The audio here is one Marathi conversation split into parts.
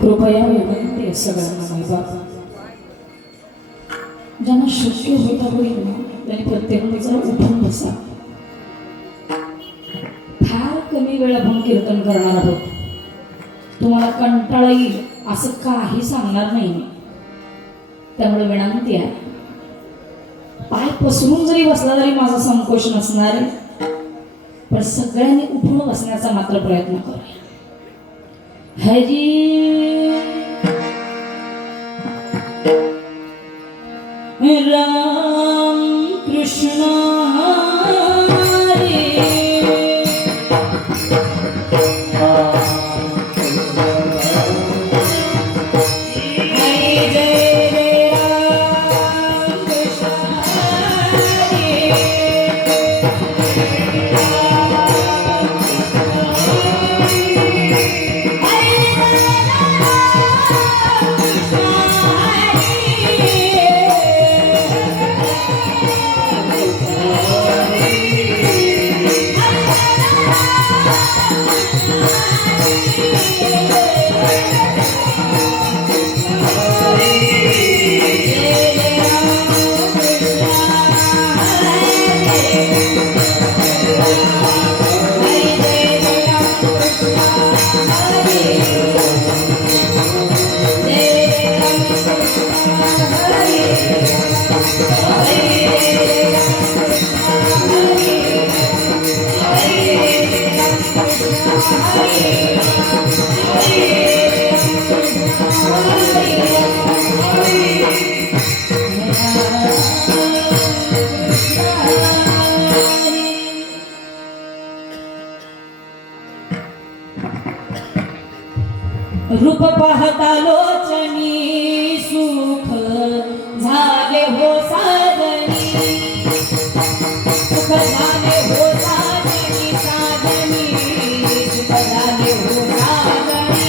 कृपया विनंती आहे सगळ्यांना मायबाप, ज्यांना शक्य होता होईल ना त्यांनी प्रत्येकाने जरा उठून बसा. फार कमी वेळ आपण कीर्तन करणार आहोत. तुम्हाला कंटाळा येईल असं काही सांगणार नाही. त्यामुळे विनंती आहे, पाय पसरून जरी बसला तरी माझा संकोच नसणार आहे, पण सगळ्यांनी उठून बसण्याचा मात्र प्रयत्न करूया. हरी राम कृष्ण हरे रूप पाहता लोचनी सुख झाले हो साधनी, सुख झाले हो साधनी, साधनी सुख झाले हो साधनी.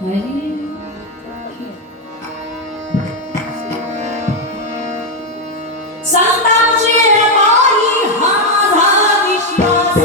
हरी संतांची माई हा माझा विश्वास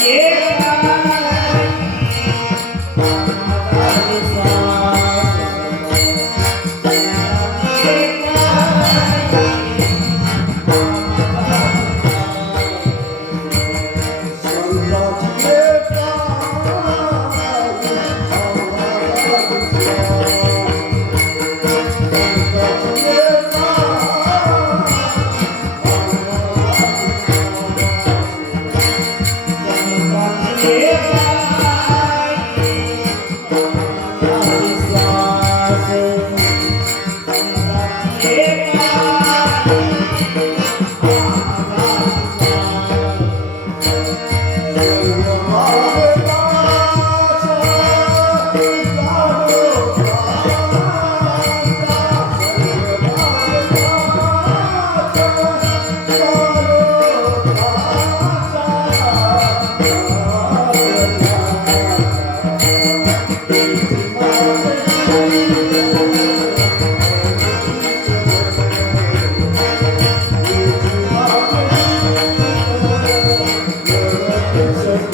Thank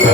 you.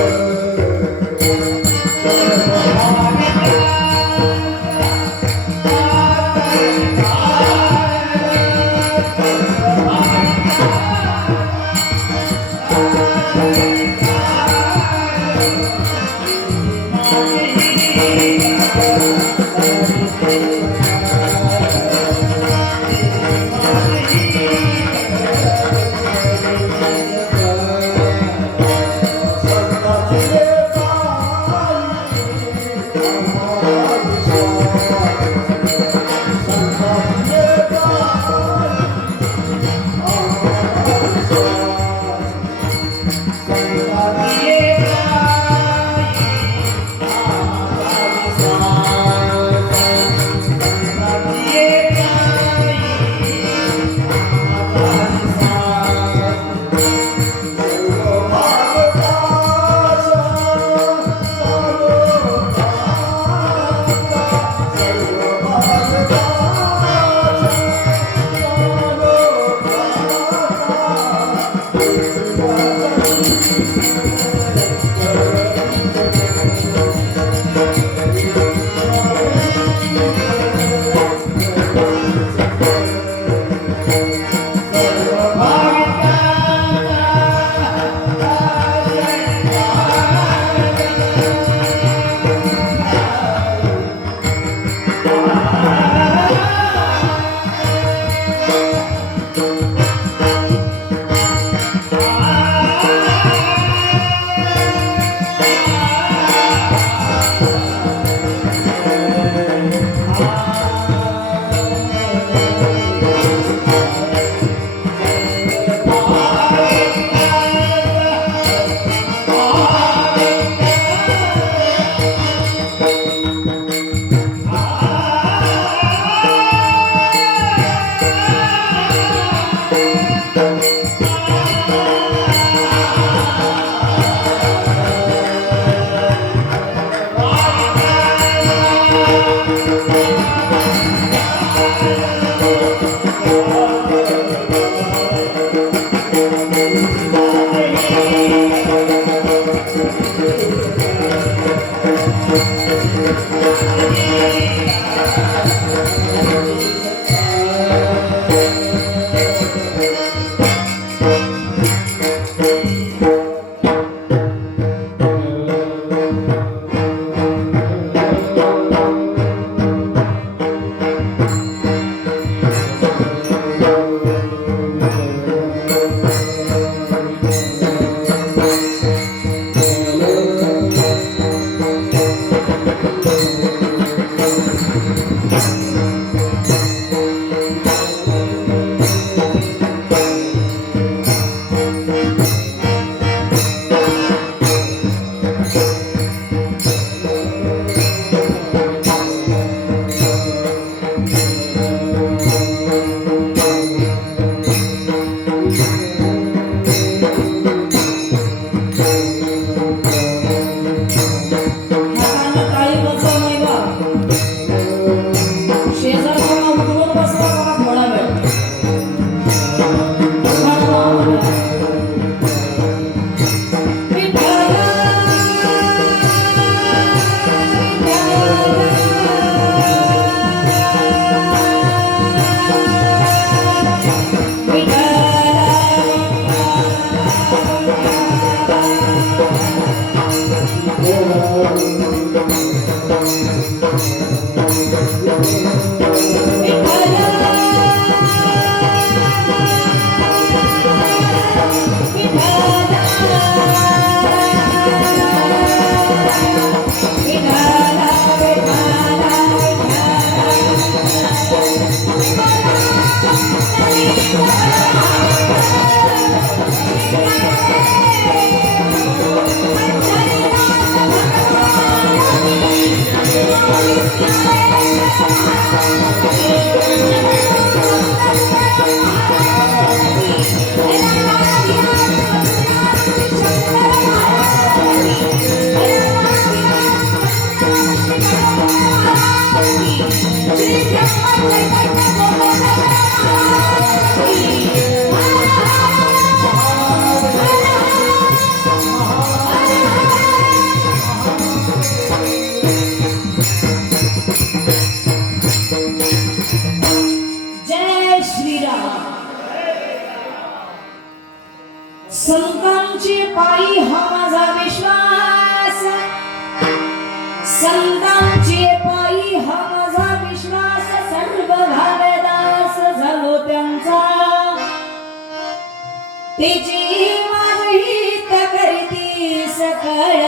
सकळ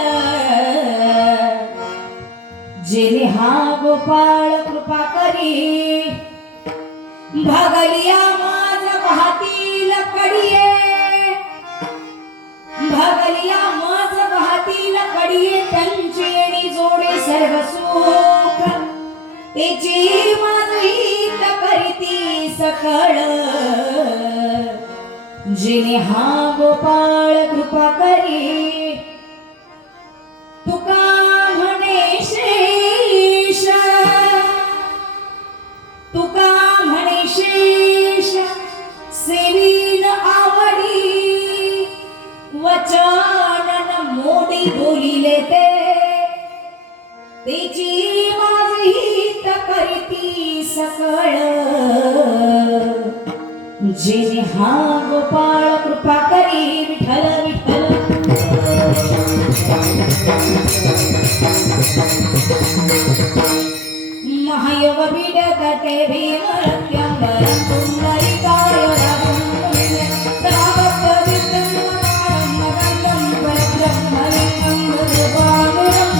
जेने हा गोपाळ कृपा करी भागलिया माझ वाहतील कडिये भागलिया माझ वाहतील कडिये त्यांची येणी जोडे सर्व सुख तेची माझी करीती सकळ जिने हा गोपाळ कृपा करी तुका म्हणे शेष तुका म्हणे शेष सेवीन आवडी वचन मोडी बोलिले तेची माझी हित करीती सकळ जेने हा गोपाळ कृपा करी विठ्ठल विठ्ठल महायोग विडकटे भीमरत्यंबरं पुंडरीकाय राममुनिं तावत् विष्णुमानं मगनं परब्रह्मलिंगं गुरुपादुरं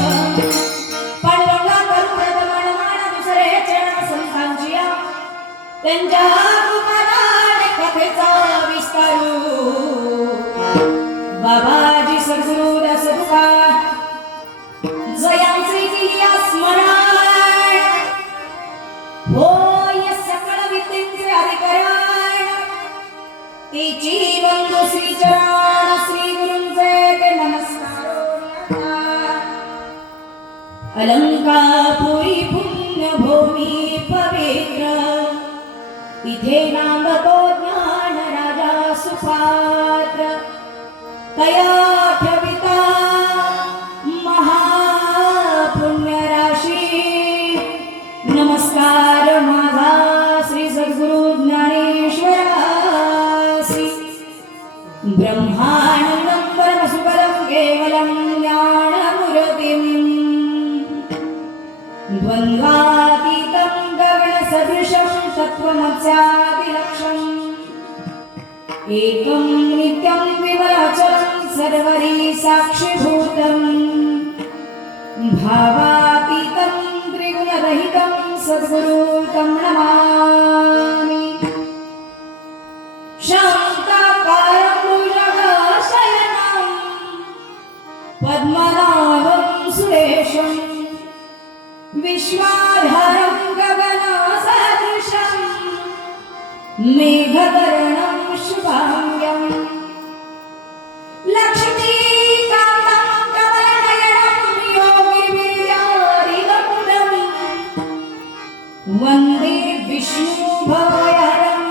पांडुरंगा करुणा मान दुसरे चरण संतांचिया त्यांच्या कथेचा विस्तारू बाबाजी सद्गुरु रसरुका जयांचे केलिया स्मरण होय सकळ विद्येचे अधिकरण तिची बंधू श्री चरण श्री गुरूंचे ते नमस्कार अलंकापुरी पुण्यभूमी पवित्र इथे नांदतो ज्ञान राजा सुपात्र तया ठविता महापुण्य राशी नमस्कार माझा श्री सद्गुरु ज्ञानेश्वरासी ब्रह्मानंदं परमसुखदं केवलं ज्ञानमूर्तिं द्वन्द्वातीतं गगनसदृशं तत्त्वमस्यादिलक्ष्यम् एकं नित्यं विमलाचलं सर्वरी साक्षिभूतं भावातीतं त्रिगुणरहितं सद्गुरु तं नमामि शान्ताकारं भुजगशयनं पद्मनाभं सुरेशं विश्वाधारं गगनसदृशं मेघवर्णं शुभांगं लक्ष्मीकान्तं कमलनयनं योगिवीर्यारिगम्यं वन्दे विष्णुभवहरं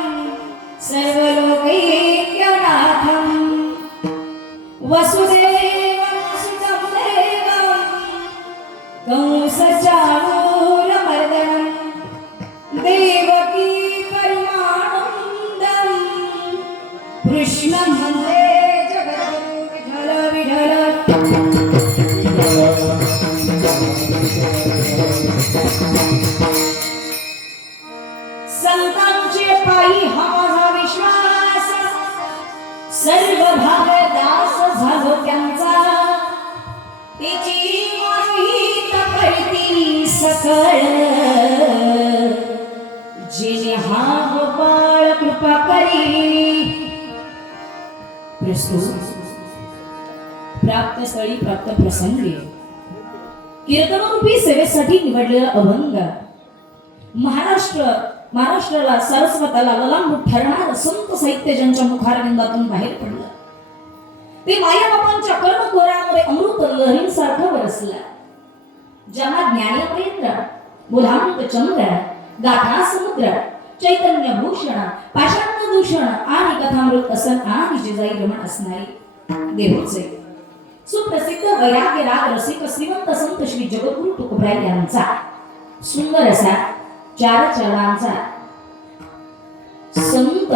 सर्वलोकैक्यनाथं वसुदेवं सुतं देवं कंसचाणूरमर्दनं देवकी कृष्ण वंदे जगद्गुरु विठ्ठल विठ्ठल संतांचे पायी हा माझा विश्वास सर्व भाग दास झालो त्यांचा तिची मोहित करती सकळ जिने हा गोपाळ कृपा करी प्रस्तुत प्राप्त स्थळी प्राप्त प्रसंगी कीर्तनरूपी सेवेसाठी निवडलेला अभंग महाराष्ट्राला सारस्वताला ललांबूट ठरणार संत साहित्य ज्यांच्या मुखारविंदातून बाहेर पडलं ते मायाबापांच्या कर्णकोरामध्ये अमृत लहरींसारखं बरसलं ज्यांना ज्ञानेंद्र बुधांत चंद्र गाथा समुद्र चैतन्य भूषण पाषाण दूषण आणि कथामृत असन आणि जिजाई रमण असणारी देवचे सुप्रसिद्ध वैराग्य राग रसिक श्रीमंत संत श्री जगद्गुरु तुकोबराय यांचा सुंदर असा 4 चरणांचा संत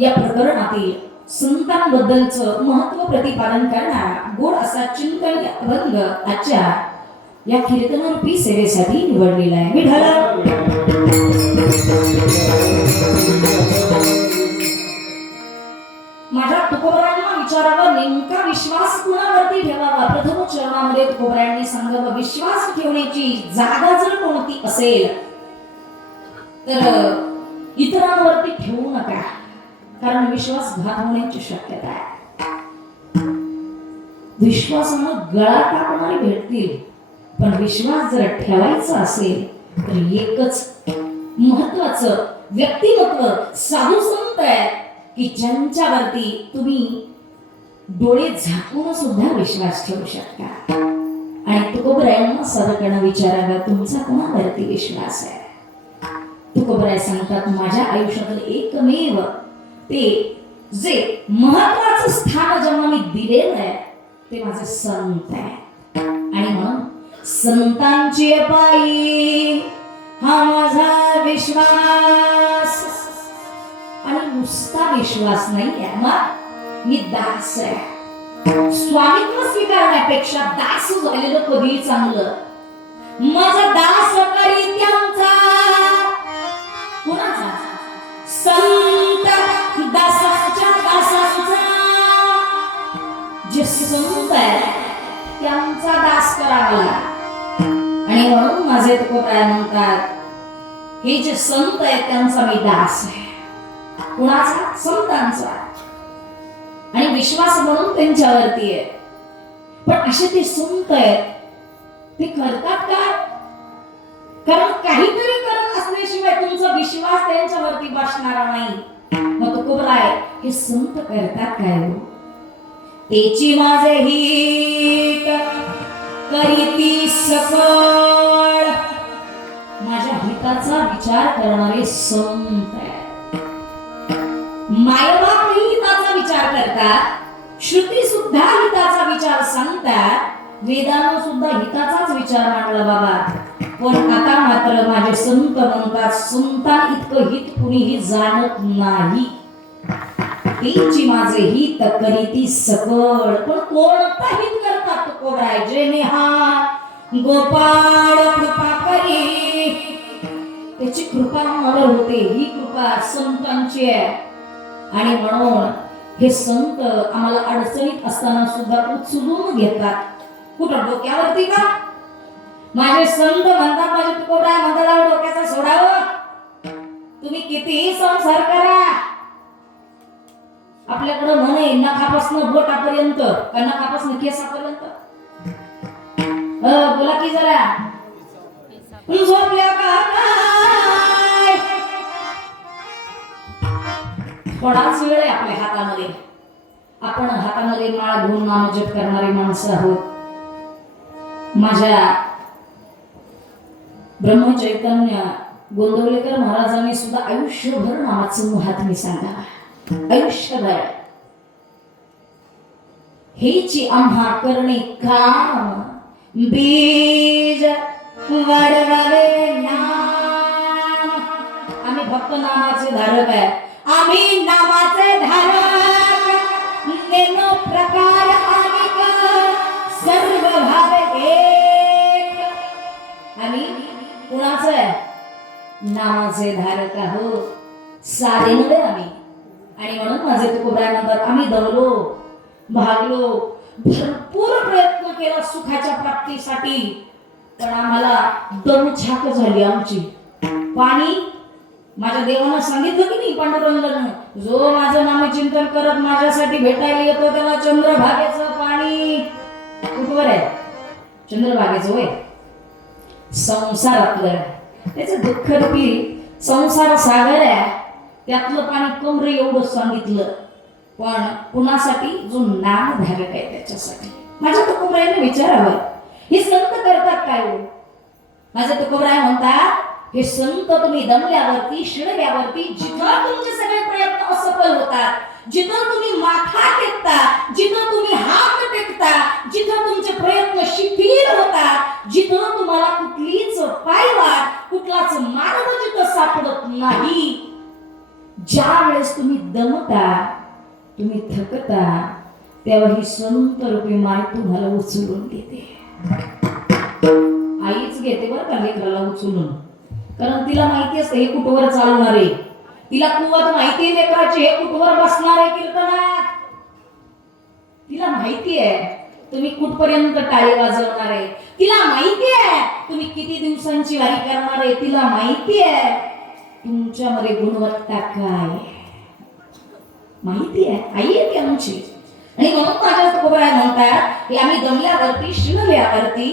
या प्रकरणातील संतांबद्दलचं महत्व प्रतिपादन करणारा गोड असा चिंतन अभंग आजच्या या कीर्तनरूपी सेवेसाठी निवडलेला आहे. विठ्ठल माझ्या तुकोबरायांना विचारावं नेमका विश्वास कुणावरती ठेवावा. प्रथम चरणामध्ये तुकोबरायांनी सांगावं विश्वास ठेवण्याची जागा जर कोणती असेल तर इतरांवरती ठेवू नका, कारण विश्वासघात होण्याची शक्यता आहे. विश्वासानं गळा कापणारे भेटतील, पण विश्वास जर ठेवायचा असेल तर एकच महत्वाचं व्यक्तिमत्व साधू संत आहे की ज्यांच्यावरती तुम्ही डोळे झाकून सुद्धा विश्वास ठेवू शकता. आणि तुकोबरायांना सदकडनं विचारावं तुमचा कोणावरती विश्वास आहे. तुकोबराय सांगतात माझ्या आयुष्यातलं एकमेव ते जे महत्वाचं स्थान ज्यांना मी दिलेलं आहे ते माझे संत आहे. आणि म्हणून संतांची पायी हा माझा विश्वास. आणि नुसता विश्वास नाही आहे, मग मी दास आहे. स्वामित्व स्वीकारण्यापेक्षा दास झालेलं कधी चांगलं. माझा दास करी त्यांचा कुणाचा संत दासांच्या दासांचा. जे संत आहे त्यांचा दास करावा. आणि म्हणून माझे तुकोबराय म्हणतात हे जे संत आहेत त्यांचा मी दास आहे. कुणाचा? संतांचा. आणि विश्वास म्हणून त्यांच्यावरती आहे. पण असे ते संत आहेत ते करतात काय? कारण काहीतरी करत असल्याशिवाय तुमचा विश्वास त्यांच्यावरती बसणारा नाही. मग तुकोबराय हे संत करतात काय हो? तेची माझे हित करीती सकळ. माझ्या हिताचा विचार करणारे संत आहेत. मायबाप हिताचा विचार करतात, श्रुती सुद्धा हिताचा विचार सांगतात, वेदानं सुद्धा हिताचाच विचार मांडला बाबा. पण आता मात्र माझे संत म्हणतात संता इतकं हित कुणीही जाणत नाही. तेची माझे हित करीती सकळ. पण कोणता हित करतात तुकोबराय? जेणे हा गोपाळ कृपा करी त्याची कृपा मला होते. ही कृपा संतांची आहे. आणि म्हणून हे संत आम्हाला अडचणीत असताना सुद्धा उचलून घेतात. कुठं? डोक्यावरती का? माझे संत म्हणतात माझे तुकोबराय म्हणतात डोक्याचा सोडावं. तुम्ही कितीही संसार करा, आपल्याकडे म्हणे नखापासून बोटापर्यंत का नखापासून केसापर्यंत. बोला की जरा झोपल्या का? थोडाच वेळ आहे आपल्या हातामध्ये. आपण हातामध्ये माळ घेऊन नामजप करणारी माणसं आहोत. माझ्या ब्रह्मचैतन्य गोंदवलेकर महाराजांनी सुद्धा आयुष्यभर नामाचं महात्म्य सांगा. आयुष्यभर हेची आम्हा करणे काम बीज वाढवावे नाम. आम्ही भक्त नामाचे धारक आहे. आम्ही नामाचे धारक. नेनो प्रकार अनेक सर्व भाव एक. आम्ही कुणाचे? नामाचे धारक आहोत. साधे नव्हे आम्ही. आणि म्हणून माझे तुकोबराय म्हणतात आम्ही दमलो, भागलो, भरपूर प्रयत्न केला सुखाच्या प्राप्तीसाठी, पण आम्हाला दमछाक झाली आमची. पाणी माझ्या देवानं सांगितलं की नाही पांडुरंगानं, जो माझं नामचिंतन करत माझ्यासाठी भेटायला येतो त्याला चंद्रभागेचं पाणी. कुठवर आहे? चंद्रभागेचं होय. संसारातलं त्याचं दुःख रूपी संसार सागर आहे, त्यातलं पाणी कमरे एवढं सांगितलं. पण कुणासाठी? जो नामधारक आहे त्याच्यासाठी. माझ्या तुकोबरायने विचारावं हे संत करतात काय हो? माझे तुकोबराय म्हणतात हे संत तुम्ही दमल्यावरती शिडल्यावरती जिथं तुमचे सगळे प्रयत्न असफल होतात, जिथं तुम्ही माथा टेकता, जिथं तुम्ही हात टेकता, जिथं तुमचे प्रयत्न शिथिल होतात, जिथं तुम्हाला कुठलीच पायवाट कुठलाच मार्ग जिथं सापडत नाही, ज्या वेळेस तुम्ही दमता, तुम्ही थकता, तेव्हा ही संत रूपी माय तुम्हाला उचलून घेते. आईच घेते बरं का लेकराला उचलून, कारण तिला माहिती असते हे कुठवर चालणार आहे. तिला कुवत माहिती लेकराची हे कुठवर बसणार आहे कीर्तनात. तिला माहिती आहे तुम्ही कुठपर्यंत टाळी वाजवणार आहे, तिला माहिती आहे तुम्ही किती दिवसांची वारी करणार आहे, तिला माहिती आहे तुमच्यामध्ये गुणवत्ता काय माहिती आहे. आई आहे ती आमची. आणि म्हणून माझ्या तुकोबराय म्हणतात की आम्ही दमल्यावरती शिणल्यावरती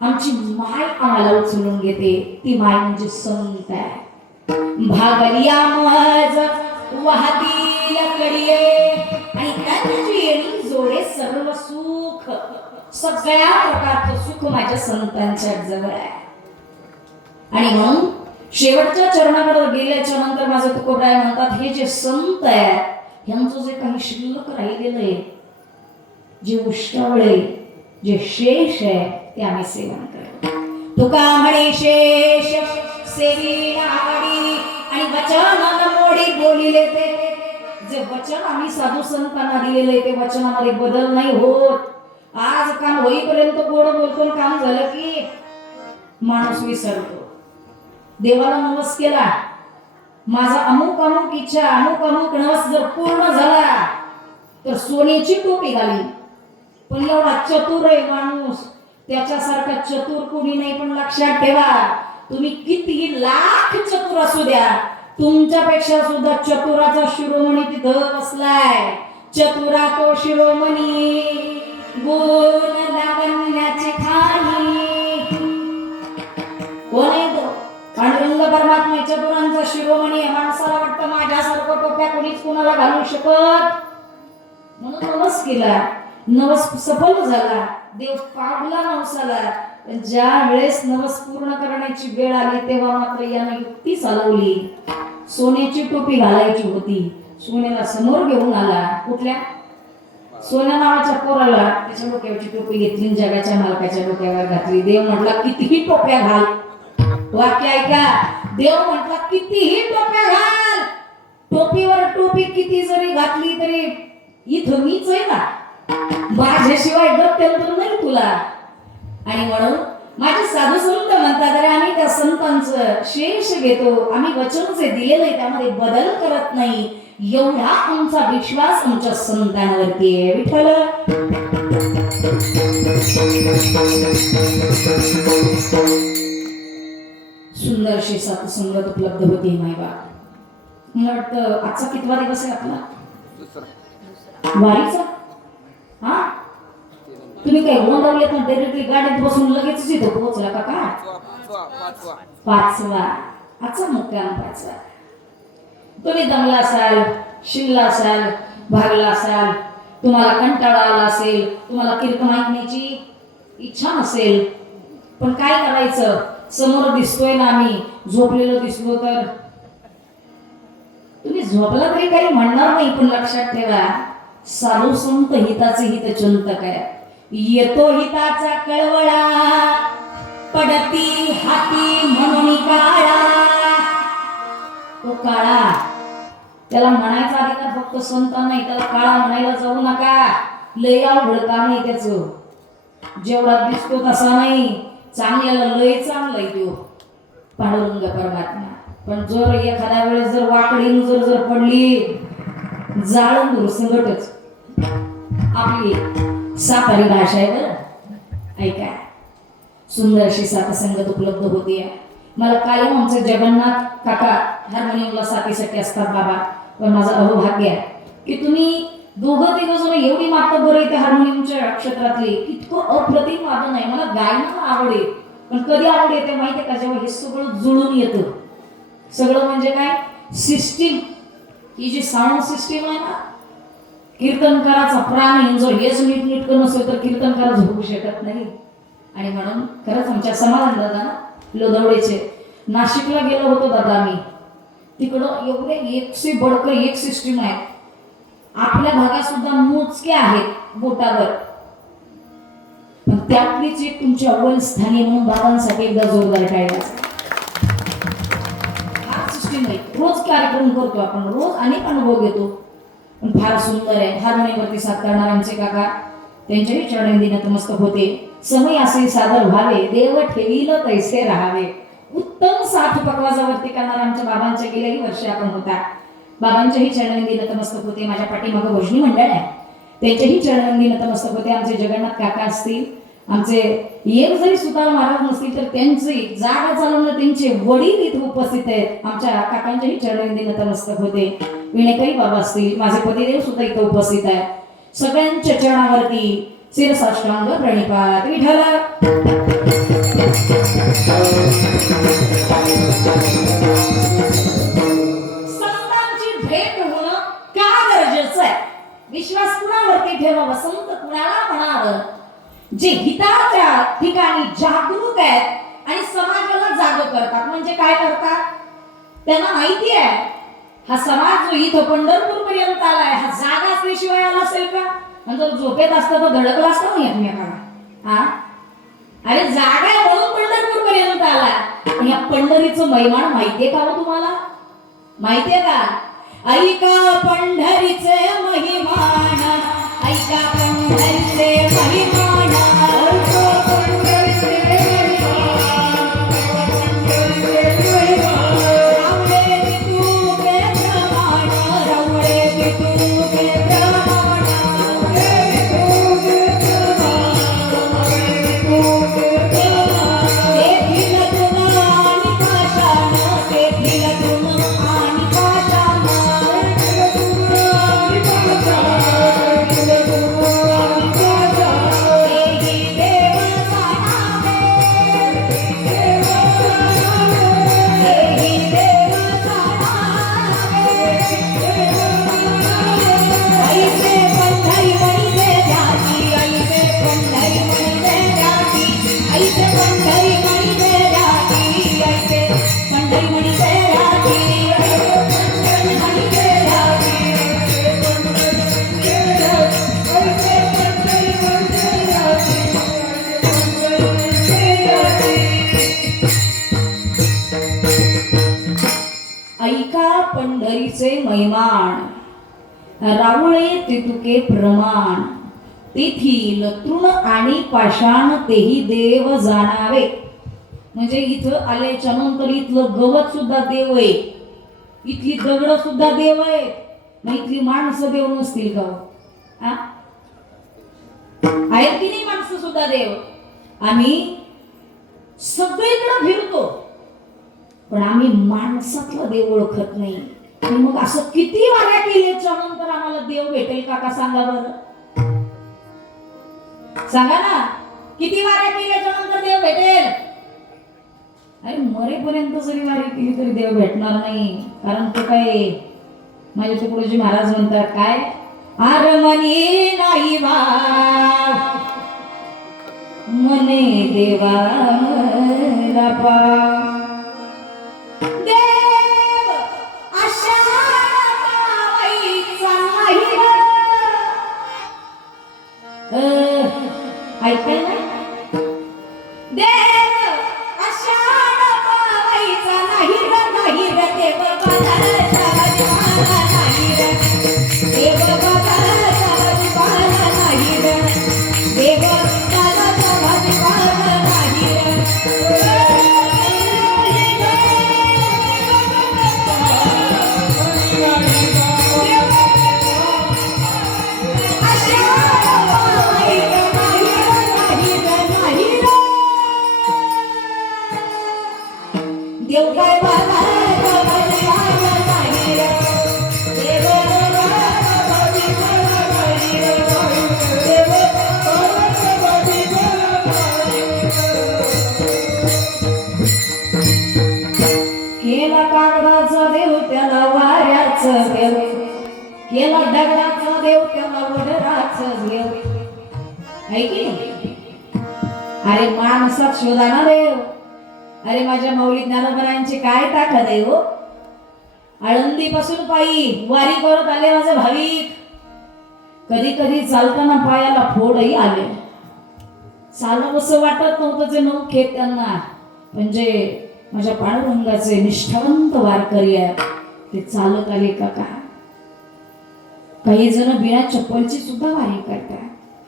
आमची माय आम्हाला उचलून घेते. ती माय म्हणजे संत आहे. भागलिया मज वाहती कडिये आणि त्यांची येणी जोडे सर्व सुख, सगळ्या प्रकारचं सुख माझ्या संतांच्या जवळ आहे. आणि म्हणून शेवटच्या चरणाकडे गेल्याच्या नंतर माझं तुकोबराय म्हणतात हे जे संत आहेत यांचं जे काही शिल्लक राहिलेलं आहे, जे उष्टावळे, जे शेष आहे ते आम्ही सेवन करतो. तुका म्हणे शेष सेविना आवडी आणि वचन मोडी बोलिले ते. जे वचन आम्ही साधू संतांना दिलेले ते वचनामध्ये बदल नाही होत. आज काम होईपर्यंत गोड बोलतो, काम झालं की माणूस विसरतो. देवाला नवस केला, माझा अमुक अमुक इच्छा अमुक अमुक नवस जर पूर्ण झाला तर सोन्याची टोपी घाली. पण एवढा चतुर आहे माणूस, त्याच्यासारखा चतुर कोणी नाही. पण लक्षात ठेवा, तुम्ही कितीही लाख चतुर असू द्या, तुमच्यापेक्षा सुद्धा चतुराचा शिरोमणी तिथं बसलाय. चतुरा तो शिरोमणी गुण लावण्याची खाणी. कोण आहे तो? पांडुरंग परमात्मा चतुरांचा शिरोमणी आहे. माणसाला वाटतं माझ्यासारखं टोप्या कोणीच कोणाला घालू शकत. म्हणून नवस केला, नवस सफल झाला, देव पावला नवसाला. ज्या वेळेस नवस पूर्ण करण्याची वेळ आली तेव्हा मात्र यानं युक्ती चालवली. सोन्याची टोपी घालायची होती, सोन्याला समोर घेऊन आला. कुठल्या? सोन्या नावाच्या पोराला त्याच्या डोक्यावरची टोपी घेतली, जगाच्या मालकाच्या डोक्यावर घातली. देव म्हटला कितीही टोप्या घाल. वाक्य ऐका, देव म्हटला कितीही टोप्या घाल. टोपीवर टोपी किती जरी घातली तरी इथं मीच आहे ना, माझ्याशिवाय गत्यंतर नाही तुला. आणि म्हणून माझे साधू संत म्हणतात अरे आम्ही त्या संतांचं शेष घेतो, आम्ही वचन जे दिलेलं आहे त्यामध्ये बदल करत नाही. एवढा आमचा विश्वास आमच्या संतांवरती आहे. विठ्ठल सुंदरशी सत्संगत उपलब्ध होती मायबा. मला वाटतं आजचा कितवा दिवस आहे आपला वारीचा? हा, तुम्ही काही गोंधळलेत ना, डायरेक्टली गाडीत बसून लगेच इथं पोहोचला का? काय पाचवा, आजचा मुक्काम पाचवा. तुम्ही दमला असाल, शिवला असाल, भागला असाल, तुम्हाला कंटाळा आला असेल, तुम्हाला कीर्तन ऐकण्याची इच्छा नसेल, पण काय करायचं? समोर दिसतोय ना आम्ही, झोपलेलो दिसलो तर तुम्ही झोपला तरी काही म्हणणार नाही. पण लक्षात ठेवा, साधू संत हिताचे हित चिंतक आहे. येतो हिताचा कळवळा, पडती हाती म्हणून काळा. तो काळा, त्याला म्हणायचा अधिकार फक्त संतांना नाही. त्याला काळा म्हणायला जाऊ नका, लय अवघड काम आहे त्याचं. जेवढा दिसतो तसा नाही, चांगल्याला लय चांगला आहे तो पांडुरंग परमात्मा. पण जर एखाद्या वेळेस जर वाकडी जर पडली, जाळून दूर संगटच. आपली सातारी भाषा आहे बरं, ऐका. सुंदर अशी साथसंगत उपलब्ध होती. मला कायम आमचे जगन्नाथ काका हार्मोनियमला साथीसाठी असतात बाबा. पण माझं अहोभाग्य आहे की तुम्ही दोघं तिघं जण एवढी मात्र बरं येते हार्मोनियमच्या क्षेत्रातली. इतकं अप्रतिम वादन आहे. मला गायनाला आवड आहे, पण कधी आवड येते माहिती आहे का? जेव्हा हे सगळं जुळून येतं. सगळं म्हणजे काय? सिस्टीम, ही जी साऊंड सिस्टीम आहे ना, कीर्तनकाराचा प्राण आहे. जर हेच नीटनेटकं नसेल तर कीर्तनकार झोपू शकत नाही. आणि म्हणून खरंच आमच्या समाधान दादा लोधवडेचे नाशिकला गेलो होतो दादा आम्ही. तिकडं एवढे एकशे बडकं एक सिस्टीम आहे. आपल्या भागात सुद्धा मोजके आहेत बोटावर, पण त्यातलीच एक तुमच्या अव्वल स्थानी म्हणून दादांसाठी एकदा जोरदार टाळ्या. हा सिस्टीम आहे. रोज कार्यक्रम करतो आपण, रोज अनेक अनुभव घेतो, पण फार सुंदर आहे. हार्मोनियमवरती साथ करणार आमचे काका, त्यांच्याही चरणी नतमस्तक होते. समय असे सादर व्हावे, देव ठेवील तैसे राहावे. उत्तम साथ पकवाजावरती करणार आमच्या बाबांच्या गेल्याही वर्षी आपण होता. बाबांच्याही चरणी नतमस्तक होते. माझ्या पाठीमागं भजनी मंडळ आहे, त्यांच्याही चरणवंदी नतमस्तक होते. आमचे जगन्नाथ काका असतील, आमचे एक जरी सुतार महाराज नसतील तर त्यांची जागा चालवणं त्यांचे वडील इथे उपस्थित आहेत. आमच्या काकांच्याही चरणवंदी नतमस्तक होते. विणेकरी बाबा असतील, माझे पतिदेव सुद्धा इथे उपस्थित आहे. सगळ्यांच्या चरणावरती शिरसाष्टांग प्रणिपात. विठ्ठल संतांची भेट होणं का गरजेचं आहे? विश्वास कुणावरती ठेवावा? संत कुणाला म्हणावं? जे हिताच्या ठिकाणी जागरूक आहेत आणि समाजाला जाग करतात. म्हणजे काय करतात? त्यांना माहिती आहे हा समाज जो इथं पंढरपूर पर्यंत आलाय हा जागा असल्याशिवाय आला असेल का? आणि जर झोपेत असता तर धडकला असता नाही एकमेकाला. हा अरे जागा आहे म्हणून पंढरपूर पर्यंत आला. या पंढरीचं महिमान माहितीये का हो तुम्हाला? माहितीये का? ऐका पंढरीचे महिमान, ऐका पंढरीचे महिमान, पंढरीचे महिमान, राऊळे तितुके प्रमाण, तेथील तृण आणि पाषाण तेही देव जाणावे. म्हणजे इथं आल्याच्या नंतर इथलं गवत सुद्धा देव आहे, इथली दगड सुद्धा देव आहे, मग इथली माणसं देव नसतील का? आहेत की नाही माणसं सुद्धा देव? आम्ही सगळीकडे फिरतो पण आम्ही माणसातला देव ओळखत नाही. आणि मग असं किती वाऱ्या केल्याच्या नंतर आम्हाला देव भेटेल का सांगा बरं? सांगा ना, किती वाऱ्या केल्याच्या नंतर देव भेटेल? अरे मरेपर्यंत जरी वारी केली तरी देव भेटणार नाही. कारण तो काय माझे तुकडोजी महाराज म्हणतात काय, आर मनी नाही भाव मने देवा पाव. ऐकलं ना? देव आषाढ पावायचा नाही रे, नाही रे, देव बघायचा भाजीपाला नाही रे, देव बघायचा भाजीपाला नाही रे, देव बघायचा भाजीपाला नाही रे. देव काय केला कागदाचा देव त्याला वाऱ्याचं देव, केला दगडाचा देव त्याला वडराचं देव. ऐकी अरे माणसात शोधा ना देव. अरे माझ्या माऊली ज्ञानोबरायांची काय ताकद आहे हो. आळंदी पासून पायी वारी करत आले माझे भाविक. कधी कधी चालताना पायाला फोडही आले, चालवसं वाटत नव्हतं ते नौखे त्यांना. म्हणजे माझ्या पांडुरंगाचे निष्ठावंत वारकरी आहेत ते चालत आले का काय. काही जण बिना चप्पलची सुद्धा वारी करतात.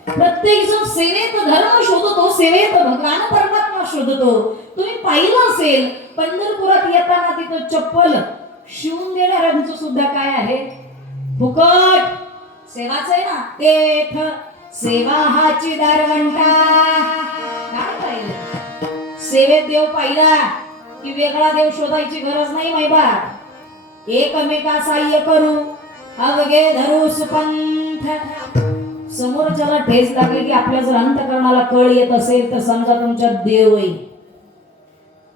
प्रत्येक जण सेवेत धर्म शोधतो, सेवेत भगवान परमात्मा शोधतो. तुम्ही पाहिलं असेल पंढरपुरात येताना तिथं चप्पल शिवून देणाऱ्यांचं सुद्धा काय आहे, फुकट सेवाच आहे ना, तेथ सेवा हाची दारवंटा. काय पाहिलं? सेवेत देव पाहिला की वेगळा देव शोधायची गरज नाही मैबा. एकमेका सहाय्य करू अवघे धरू सुपंथ. समोरच्याला ठेस लागली की आपल्या जर अंतकरणाला कळ येत असेल तर समजा तुमच्या देव आहे.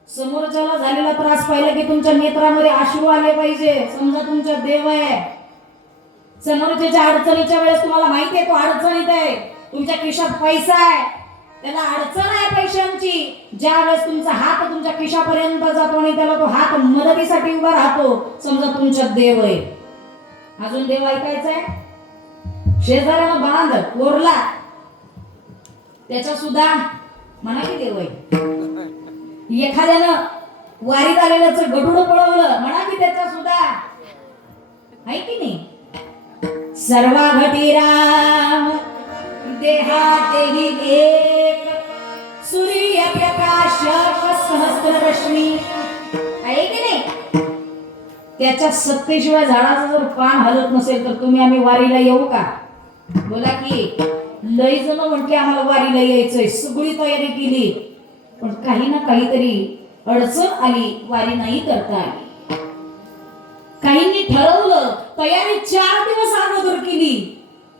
समोरच्याला झालेला त्रास पाहिला की तुमच्या नेत्रामध्ये अश्रू आले पाहिजे, समजा तुमच्या देव आहे. समोरच्याच्या अडचणीच्या वेळेस तुम्हाला माहिती आहे तो अडचणीत आहे, तुमच्या खिशात पैसा आहे, त्याला अडचण आहे पैशांची. ज्या वेळेस तुमचा हात तुमच्या खिशापर्यंत जातो आणि त्याला तो हात मदतीसाठी उभा राहतो, समजा तुमच्या देव आहे. अजून देव ऐकायचा आहे. शेजाऱ्यानं बांध कोरला, त्याचा सुद्धा म्हणा की देव आहे. एखाद्यानं वारीत आलेल्याच गडूड पळवलं, म्हणा की त्याचा सुद्धा आहे की नाही. सर्वाघटी राम देहा देही एक, सूर्य प्रकाश सहस्त्र रश्मी आहे की नाही. त्याच्या सत्तेशिवाय झाडाचं जर पान हलत नसेल तर तुम्ही आम्ही वारीला येऊ का? बोला की. लय जण म्हटले आम्हाला वारीला यायचंय, सगळी तयारी केली, पण काही ना काहीतरी अडचण आली, वारी नाही करता आली. काहींनी ठरवलं, तयारी 4 दिवस अगोदर केली,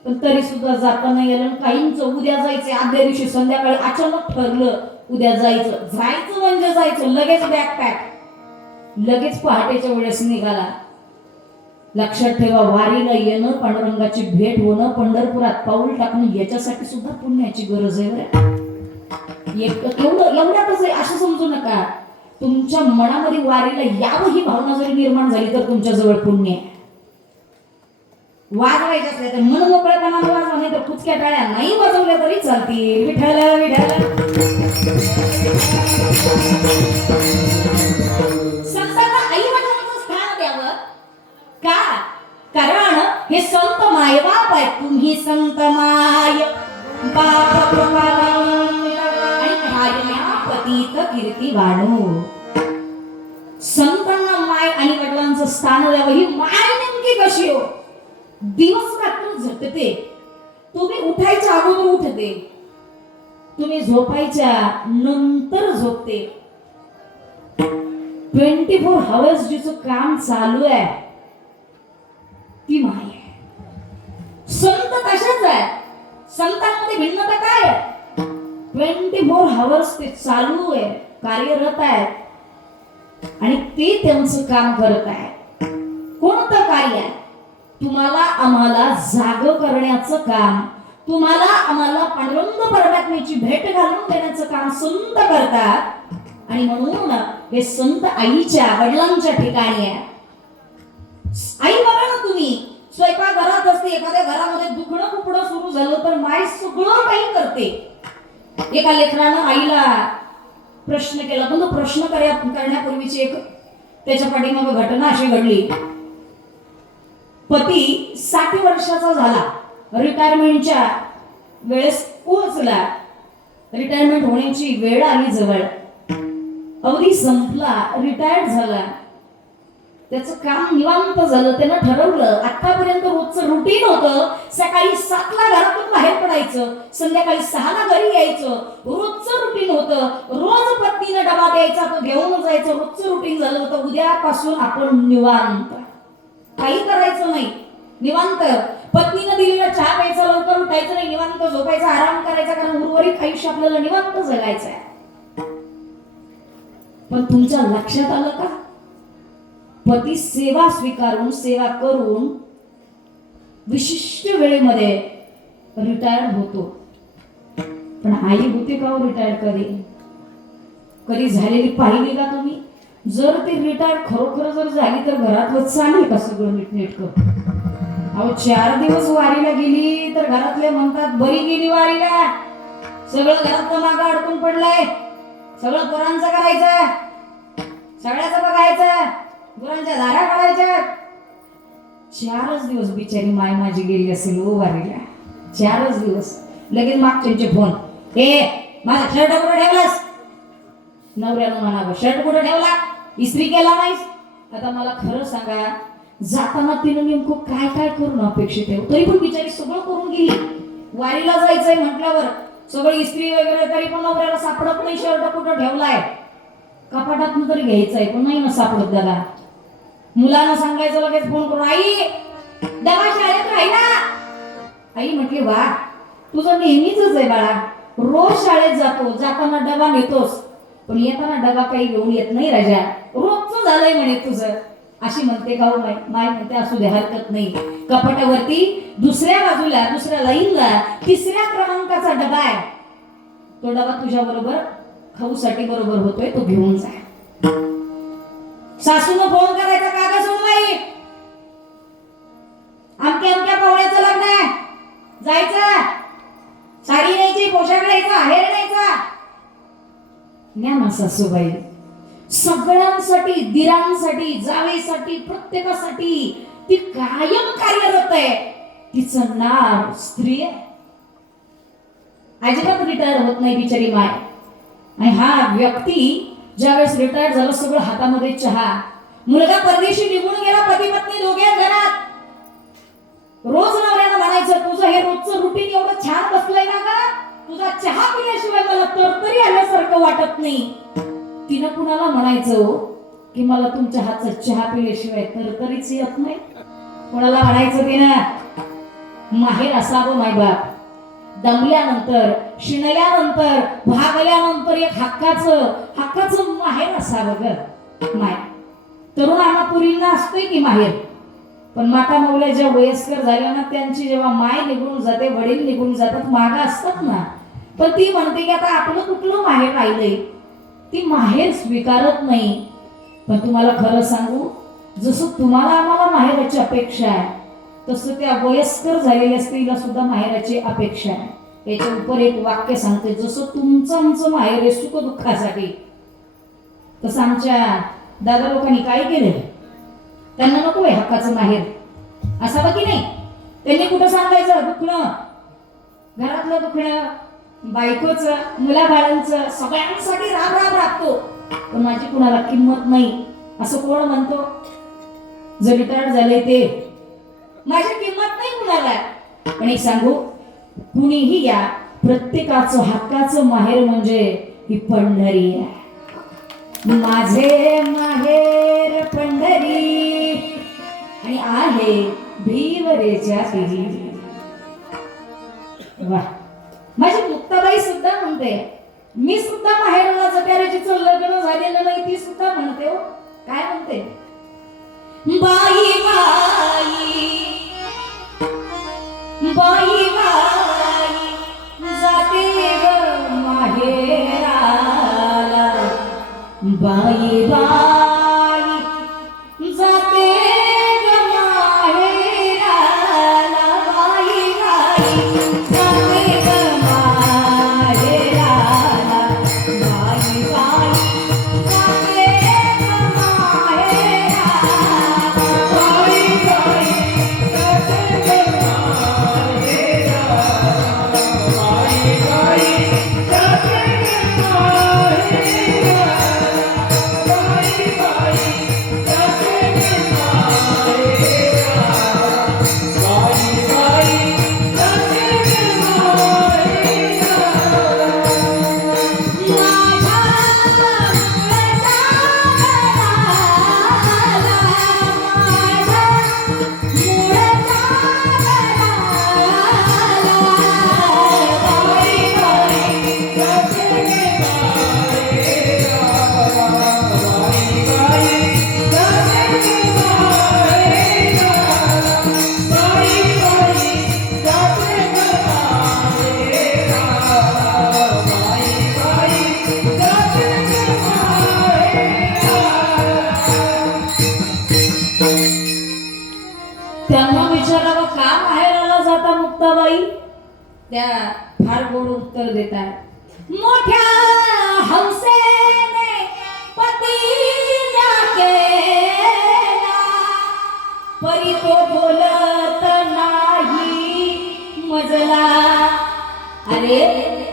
पण तरी सुद्धा जाता नाही आलं. काहींचं उद्या जायचे, आदल्या दिवशी संध्याकाळी अचानक ठरलं उद्या जायचं. जायचं म्हणजे जायचं, लगेच बॅकपॅक, लगेच पहाटेच्या वेळेस निघाला. लक्षात ठेवा, वारीला येणं, पांडुरंगाची भेट होणं, पंढरपुरात पाऊल टाकणं, याच्यासाठी सुद्धा पुण्याची गरज आहे बरं. एवढ्यातच आहे असं समजू नका. तुमच्या मनामध्ये वारीला यावं ही भावना जरी निर्माण झाली तर तुमच्या जवळ पुण्य आहे. वाजवायचे असले तर मन मोकळेपणाने वाजवा, नाही तर कुचक्या टाळ्या नाही वाजवल्या तरी चालतील. विठ्ठल विठ्ठल. संतांना आई वडिलांचं स्थान द्यावं का? कारण हे संत माय बाप आहे. तुम्ही संत माय बाप पतित कीर्ती वाढो. संतांना माय आणि वडिलांचं स्थान द्यावं. ही माय नेमकी कशी हो? दिवस रात्र झटते, तुम्ही उठायच्या अगोदर उठते, तुम्ही झोपायच्या नंतर झोपते. 24 आवर्स जिचं काम चालू आहे ती माय आहे. संत कशाच आहे? संतांमध्ये भिन्नता काय आहे? 24 आवर्स ते चालू आहे, कार्यरत आहेत आणि ते त्यांचं काम करत आहे. कोणतं कार्य आहे? तुम्हाला आम्हाला जाग करण्याचं काम, तुम्हाला आम्हाला पांडुरंग परमात्म्याची भेट घालून देण्याचं काम संत करतात. आणि म्हणून हे संत आईच्या वडिलांच्या ठिकाणी आहे. आई बघा ना, तुम्ही स्वयंपाक घरात असते, एखाद्या घरामध्ये दुखणं कुपडं सुरू झालं तर माय सगळं काही करते. एका लेकरानं आईला प्रश्न केला, पण तो प्रश्न करण्यापूर्वीची एक त्याच्या पाठीमागे घटना अशी घडली. पती 60 वर्षाचा झाला, रिटायरमेंटच्या वेळेस पोहोचला. रिटायरमेंट होण्याची वेळ आली जवळ, अवधी संपला, रिटायर्ड झाला. त्याचं काम निवांत झालं. त्यानं ठरवलं, आतापर्यंत रोजचं रुटीन होतं, सकाळी 7ला घरातून बाहेर पडायचं, संध्याकाळी 6ला घरी यायचं, रोजचं रुटीन होतं. रोज पत्नीनं डबा द्यायचा, तो घेऊन जायचं, रोजचं रुटीन झालं होतं. उद्यापासून आपण निवांत, काही करायचं नाही, निवांत. पत्नीनं दिलेला चहा प्यायचा, लवकर उठायचं नाही, निवांत झोपायचा, आराम करायचा, कारण उर्वरित आयुष्य आपल्याला निवांत जगायचं आहे. पण तुमच्या लक्षात आलं का? पती सेवा स्वीकारून, सेवा करून विशिष्ट वेळेमध्ये रिटायर्ड होतो. पण आई होते का रिटायर्ड? कधी झालेली पाहिली का तुम्ही? जर ते रिटायर्ड खरोखर जर झाली तर घरातलं चालेल का सगळं नीटनेटकं? अहो 4 दिवस वारीला गेली तर घरातले म्हणतात बरी गेली वारीला, सगळं घरातलं मागं अडकून पडलंय, सगळं पोरांचं करायचं, सगळ्याचं बघायचं, गुरांच्या धारा काढायच्या. 4च दिवस बिचारी माय माझी गेली असेल ओ वारीला. 4च दिवस. लगेच मागच्यांचे फोन, ए माझा शर्ट कुठं ठेवलास? नवऱ्यानं म्हणावं, शर्ट कुठं ठेवला? इस्त्री केला नाहीस? आता मला खरं सांगा, जाताना तिनं नेमकं काय काय करून अपेक्षित आहे, तरी पण बिचारी सगळं करून गेली. वारीला जायचंय म्हटल्यावर सगळं इस्त्री वगैरे, तरी पण नवऱ्याला सापडत नाही. शर्ट कुठं ठेवलाय, कपाटातून तरी घ्यायचंय, पण नाही ना सापडत. दादा मुलांना सांगायचं लगेच फोन करून, आई डबा शाळेत राहिला. आई म्हटली वा, तुझं नेहमीच आहे बाळा, रोज शाळेत जातो, जाताना डबा नेतोस, पण येताना डबा काही घेऊन येत नाही राजा, रोजच झालंय म्हणे तुझं. अशी म्हणते गाऊ माय. माय म्हणते असू दे, हरकत नाही. कपाटावरती दुसऱ्या बाजूला, दुसऱ्या लाईनला 3ऱ्या क्रमांकाचा डबा आहे, तो डबा तुझ्या बरोबर खाऊसाठी बरोबर होतोय, तो घेऊन जा. सासूनं फोन करायचा, का ग सोनबाई आमक्या अमक्या पाहुण्याचं लग्न आहे, जायचं, साडी न्यायची, पोशाख न्यायचा, आहेर न्यायचा. न्या ना सासूबाई, सगळ्यांसाठी, दिरांसाठी, जावेसाठी, प्रत्येकासाठी ती कायम कार्यरत आहे. तिचं नाव स्त्री आहे, अजिबात रिटायर होत नाही बिचारी माय. आणि हा व्यक्ती ज्यावेळेस रिटायर झालं, सगळं हातामध्ये चहा, मुलगा परदेशी निघून गेला, पती पत्नी दोघे घरात. रोज नवऱ्याला म्हणायचं, तुझं हे रोजचं रुटीन एवढं छान बसलंय ना का, तुझा चहा पिल्याशिवाय मला तरतरी आल्यासारखं वाटत नाही. तिनं कुणाला म्हणायचं की मला तुमच्या हातचा चहा पिल्याशिवाय तरतरीच येत नाही. कोणाला म्हणायचं तिनं, माहेर असावं मायबाप. दमल्यानंतर, शिणल्यानंतर, भागल्यानंतर एक हक्काचं माहेर असावं ग माय. तरुणांना पुरींना असतंय की माहेर, पण माता मौल्या ज्या वयस्कर झाल्या ना, त्यांची जेव्हा माय निघून जाते, वडील निघून जातात, मागा असतात ना, पण ती म्हणते की आता आपलं कुठलं माहेर राहिलंय, ती माहेर स्वीकारत नाही. पण तुम्हाला खरं सांगू, जसं तुम्हाला आम्हाला माहेराची अपेक्षा आहे, तसं त्या वयस्कर झालेल्या स्त्रीला सुद्धा माहेराची अपेक्षा आहे. याच्या उपर एक वाक्य सांगते, जसं तुमचं आमचं माहेर आहे सुख दुःखासाठी, तसं आमच्या दादा लोकांनी काय केलं, त्यांना नको आहे हक्काचं माहेर असावं की नाही. त्यांनी कुठं सांगायचं दुखणं, घरातलं दुखणं, बायकोचं, मुलाबाळांचं, सगळ्यांसाठी राब राब राबतो, पण माझी कुणाला किंमत नाही असं कोण म्हणतो. जर रिटायर्ड झाले ते, माझी किंमत नाही कुणाला. पण एक सांगू, कुणीही या, प्रत्येकाचं हक्काचं माहेर म्हणजे ही पंढरी आहे. माझे माहेर पंढरी आणि आहे भीवरेच्या पिढी. वा, माझी मुक्ताबाई सुद्धा म्हणते, मी सुद्धा माहेरला जत्यारेजीचं लग्न झालेलं नाही, ती सुद्धा म्हणते. हो काय म्हणते, बाई बाई बाई बाई जाते ग माहेराला, बाई बाई जाते ग माहेराला, बाई बाई जाते ग माहेराला, बाई बाई जाते ग माहेराला, बाई बाई जाते ग त्यांना विचारावं का माहेराला जाता मुक्ताबाई, त्या फार गोड उत्तर देतात, मोठ्या हौसेने पतीला केला, परी तो बोलत नाही मजला. अरे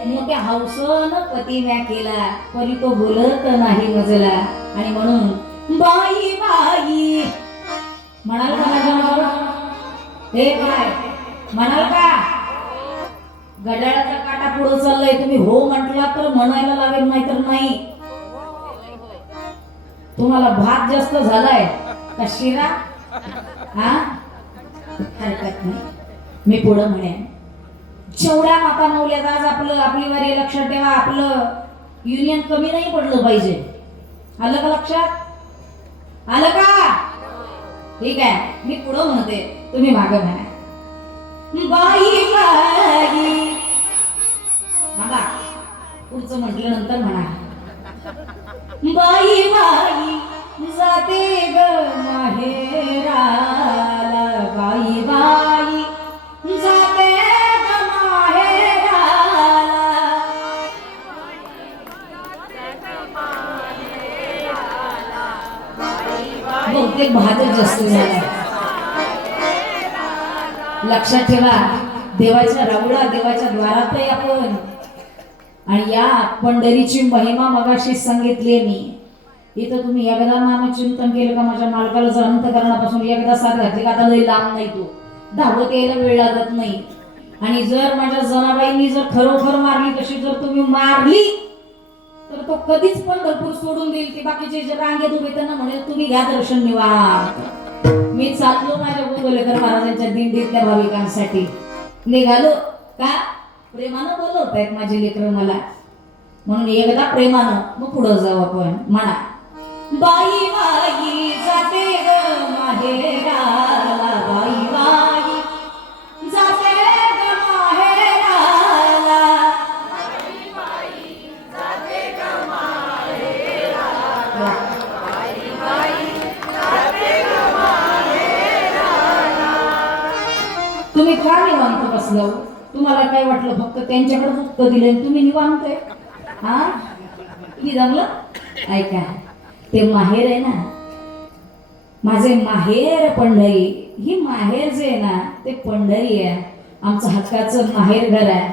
मोठ्या हौसेनं पतीला केला, परी तो बोलत नाही मजला, आणि म्हणून बाई बाई म्हणाल का माझ्या नवरा? हे काय म्हणाल का? घड्याळाचा काटा पुढे चाललाय, तुम्ही हो म्हटला तर म्हणायला लागेल, नाही तर नाही. तुम्हाला भात जास्त झालाय का शिरा? हा, हरकत नाही, मी पुढे म्हणेन. जेवढ्या माता नवल्यात आज आपली वारी लक्षात ठेवा, आपलं युनियन कमी नाही पडलं पाहिजे. आलं का लक्षात? आलं का? ठीक आहे, मी पुढे म्हणते, तुम्ही मागे म्हणा. बाई बाई, बाबा पुढचं म्हटलं नंतर म्हणा. बाई बाई जाते ग माहेराला, बाई बाई जाते ग माहेराला. बहुतेक भातच जास्त झाला. लक्षात ठेवा, देवाच्या राऊळा, देवाच्या द्वारात आपण. आणि या पंढरीची महिमा मगाशी सांगितली मी. इथं तुम्ही एकदा नामचिंतन केलं का माझ्या मालकाला जर अंतकरणापासून एकदा साथ घातली का आता लई लांब नाही, तो धावत यायला वेळ लागत नाही. आणि जर माझ्या जनाबाईंनी जर खरोखर मारली तशी जर तुम्ही मारली तर तो कधीच पंढरपूर सोडून देईल की बाकीचे जे रांगेत उभे त्यांना म्हणेल तुम्ही घ्या दर्शन निवांत. मी चाललो माझ्या गोंदवलेकर महाराजांच्या दिंडीतल्या भाविकांसाठी. निघालो का प्रेमानं बोलवत आहेत माझे लेकर मला, म्हणून एकदा प्रेमानं मग पुढे जाऊ आपण. म्हणा बाई बाई जाते ग माहेराला, बाई बाई जाते ग माहेराला, बाई बाई जाते ग माहेराला, बाई बाई जाते ग माहेराला. तुम्ही का निवांत बसलो? तुम्हाला काय वाटलं फक्त त्यांच्याकडे उत्तर दिले तुम्ही निवांत आहे? हा, मी जमलं. ऐका, ते माहेर आहे ना, माझे माहेर पंढरी. ही माहेर जे आहे ना ते पंढरी आहे, आमचं हक्काचं माहेर घर आहे.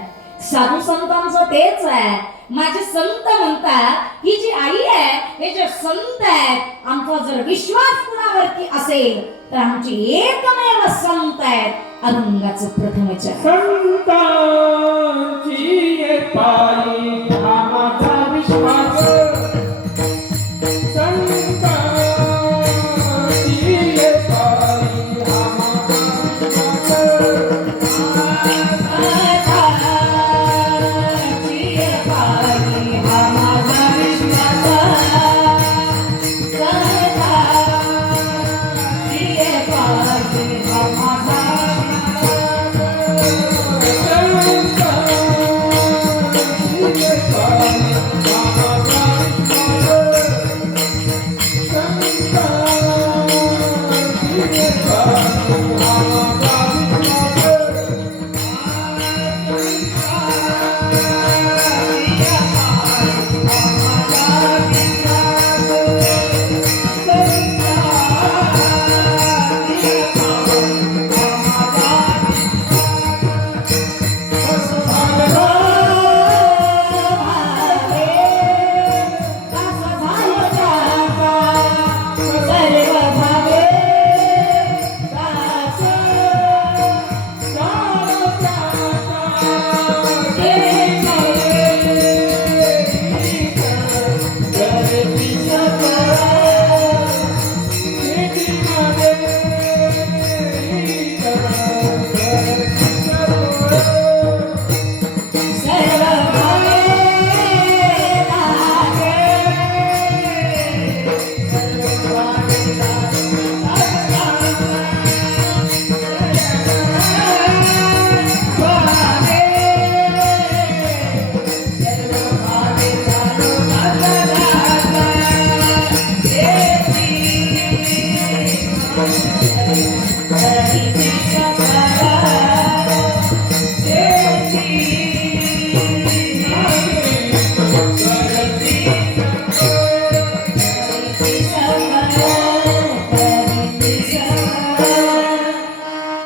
साधू संतांचं तेच आहे. माझे संत म्हणतात ही जी आई आहे, हे जे संत आहेत, आमचा जर विश्वास कुणावरती असेल तर आमची एकमेव संत आहेत अभंगाचं प्रथमच. संतांची पायी आमचा विश्वास, संतांची पायी आमचा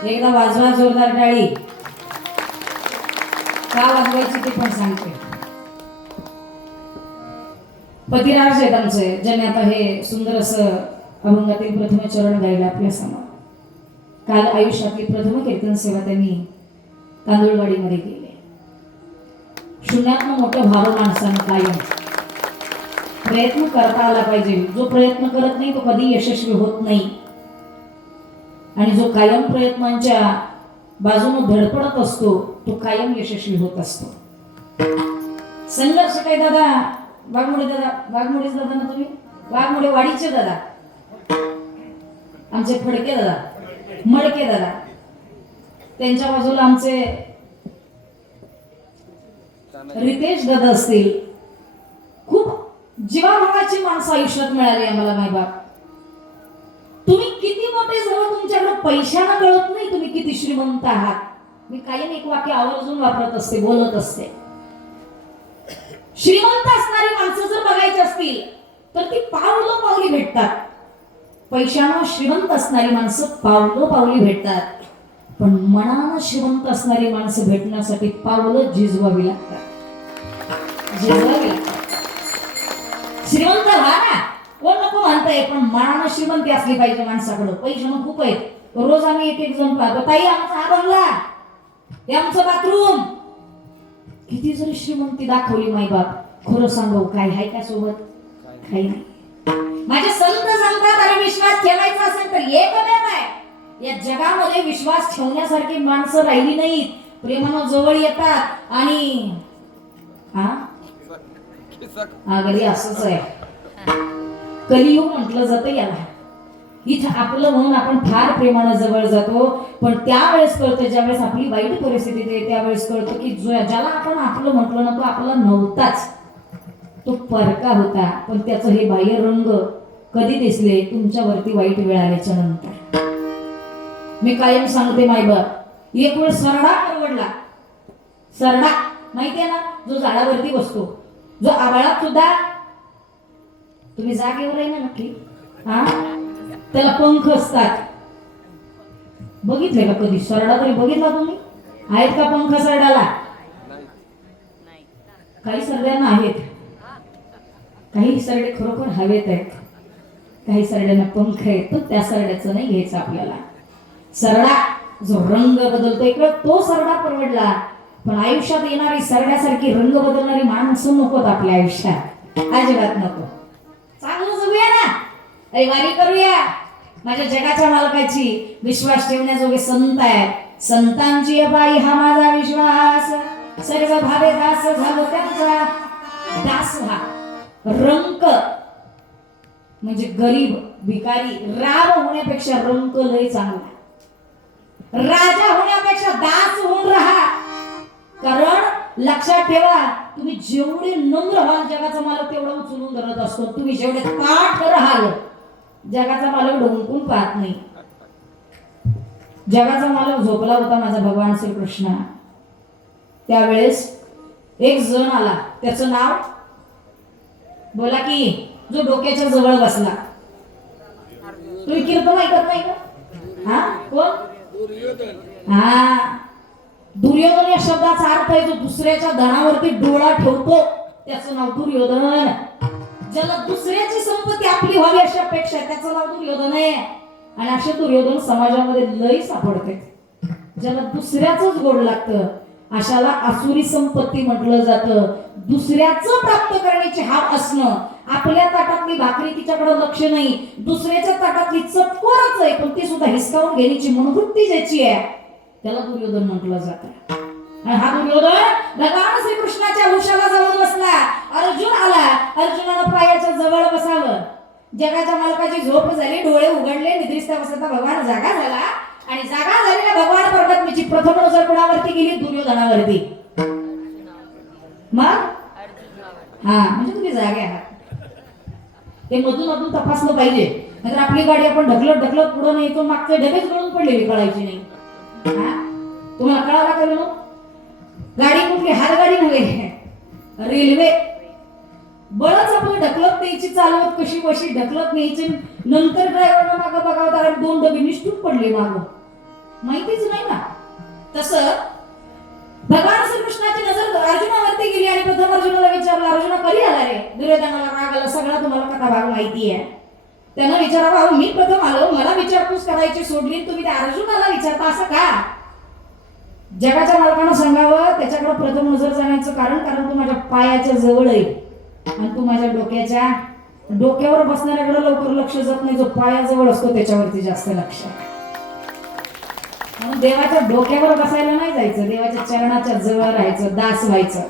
एकदा वाजवा जोरदार टाळी. का वाजवायची ते पण सांगते. पतिराज आहेत आमचे, ज्याने आता हे सुंदर असं अभंगातील प्रथम चरण गायलं आपल्या समोर. काल आयुष्यातली प्रथम कीर्तन सेवा त्यांनी तांदूळवाडीमध्ये केली. शून्यातनं मोठं व्हावं माणसानं कायम प्रयत्न करता आला पाहिजे. जो प्रयत्न करत नाही तो कधी यशस्वी होत नाही, आणि जो कायम प्रयत्नांच्या बाजूने धडपडत असतो तो कायम यशस्वी होत असतो. संघर्ष काय दादा, वाघमोडे दादा ना तुम्ही, वाघमोडे वाडीचे दादा, आमचे फडके दादा, मडके दादा, त्यांच्या बाजूला आमचे रितेश दादा असतील. खूप जीवाभावाची माणसं आयुष्यात मिळाली आम्हाला मायबाप. तुम्ही किती मोठे झालो तुमच्याकडे पैशाला कळत नाही तुम्ही किती श्रीमंत आहात. मी कायम एक वाक्य आवर्जून वापरत असते, बोलत असते. श्रीमंत असणारी माणसं जर बघायची असतील तर ती पावलं पावली भेटतात. पैशानं श्रीमंत असणारी माणसं पावलं पावली भेटतात, पण मनानं श्रीमंत असणारी माणसं भेटण्यासाठी पावलं झिजवावी लागतात. श्रीमंत व्हा ना, कोण नको म्हणताय, पण मनानं श्रीमंती असली पाहिजे माणसाकडं. पैशानं खूप आहेत. रोज आम्ही एक जण पाहतो, ताई आमचा हा बंगला, हे आमचं बाथरूम. किती जरी श्रीमंती दाखवली मायबाप, खरं सांगू काय हाय का सोबत? काही नाही. माझे संत सांगतात, अरे विश्वास ठेवायचा असेल तर एकमेव आहे. या जगामध्ये विश्वास ठेवण्यासारखी माणसं राहिली नाहीत. प्रेमानं जवळ येतात आणि घरी असंच आहे. कलियुग म्हटलं जातं याला. इथं आपलं म्हणून आपण फार प्रेमानं जवळ जातो, पण त्यावेळेस कळतं, ज्यावेळेस आपली वाईट परिस्थिती येते त्यावेळेस कळतं की ज्याला आपण आपलं म्हटलं ना तो आपला नव्हताच, तो परका होता. पण त्याचं हे बाह्य रंग कधी दिसले? तुमच्यावरती वाईट वेळ आल्याच्या नंतर. मी कायम सांगते मायबाप, एक वेळ सरडा परवडला. सरडा माहितीये ना, जो झाडावरती बसतो, जो आभाळात सुद्धा, तुम्ही जागेवर आहे ना नक्की, त्याला पंख असतात. बघितले का कधी सरडा? तरी बघितला तुम्ही? आहेत का पंख सरडाला? काही सरड्यांना आहेत, काही सरडे खरोखर हवेत आहेत, काही सरड्यांना पंख आहेत. तो त्या सरड्याचं नाही घ्यायचं आपल्याला. सरडा जो रंग बदलतो इकडं, तो सरडा परवडला. पण आयुष्यात येणारी सरड्यासारखी रंग बदलणारी माणसं नकोत आपल्या आयुष्यात, अजिबात नको. चांगलं जगूया ना, वारी करूया. माझ्या जगाच्या मालकाची विश्वास ठेवण्याजोगे संत आहे. संतांची बाई हा माझा विश्वास, सर्व भावे दास झालो त्यांचा. दास हा रंक म्हणजे गरीब भिकारी, राव होण्यापेक्षा रंक लय चांगला. राजा होण्यापेक्षा दास होऊन राहा. कारण लक्षात ठेवा, तुम्ही जेवढे नम्र व्हाल जगाचा मालक तेवढा उचलून धरत असतो. तुम्ही जेवढे ताठ राहाल जगाचा मालक ढोंकून पाहत नाही. जगाचा मालक झोपला होता माझा भगवान श्रीकृष्ण. त्यावेळेस एक जण आला, त्याचं नाव बोला की, जो डोक्याच्या जवळ बसला. तुम्ही कीर्तन ऐकत नाही का? कोण? दुर्योधन या शब्दाचा अर्थ आहे जो दुसऱ्याच्या धनावरती डोळा ठेवतो, त्याचं नाव दुर्योधन. ज्याला दुसऱ्याची संपत्ती आपली व्हावी अशा अपेक्षा, त्याचं नाव दुर्योधन आहे. आणि असे दुर्योधन समाजामध्ये लई सापडते. ज्याला दुसऱ्याच गोड लागतं अशाला आसुरी संपत्ती म्हटलं जातं. दुसऱ्याचं प्राप्त करण्याची हाव असणं. आपल्या ताटातली भाकरी तिच्याकडे लक्ष नाही, दुसऱ्याच्या ताटातली चटकोरच आहे, पण ती सुद्धा हिसकावून घेण्याची मनोवृत्ती ज्याची आहे त्याला दुर्योधन म्हटलं जातं. आणि हा दुर्योधन भगवान श्रीकृष्णाच्या उशाला जाऊन बसला. अर्जुन आला, अर्जुनानं प्रायाच्या जवळ बसावं. जगाच्या मालकाची झोप झाली, डोळे उघडले, निद्रिस्ता बसता भगवान जागा झाला. आणि जागा झालेल्या भगवान परमात्म्याची प्रथम नजर कोणावरती गेली? दुर्योधनावरती. मग म्हणजे तुम्ही जागे आहात ते मधून मधून तपासलं पाहिजे. नाहीतर आपली गाडी आपण ढकलत पुढे नाही तो मागचे डबेच गळून पडलेली कळायची नाही. तुम्हाला कळाला का ना? गाडी कुठली? हातगाडी नव्हे, रेल्वे. बळच आपण ढकलत न्यायची, चालवत कशी बशी ढकलत न्यायची. नंतर ड्रायव्हरला मागं बघावं लागलं, 2 डबे निष्ठून पडले मागं, माहितीच नाही ना. तसं भगवान श्रीकृष्णाची नजर अर्जुनावरती गेली आणि प्रथम अर्जुनाला विचारलं, अर्जुना कधी आला रे? दुर्योधनाला राग आला, सगळा तुम्हाला कथा भाग माहिती आहे. त्यांना विचारावं, अहो मी प्रथम आलो, मला विचारपूस करायची सोडली, तुम्ही त्या अर्जुनाला विचारता असं का? जगाच्या मालकानं सांगावं त्याच्याकडे प्रथम नजर जाण्याचं कारण तू माझ्या पायाच्या जवळ आहे आणि तू माझ्या डोक्यावर बसणाऱ्याकडे लवकर लक्ष जात नाही, जो पायाजवळ असतो त्याच्यावरती जास्त लक्ष आहे. म्हणून देवाच्या डोक्यावर बसायला नाही जायचं, देवाच्या चरणाच्या जवळ राहायचं, दास व्हायचं.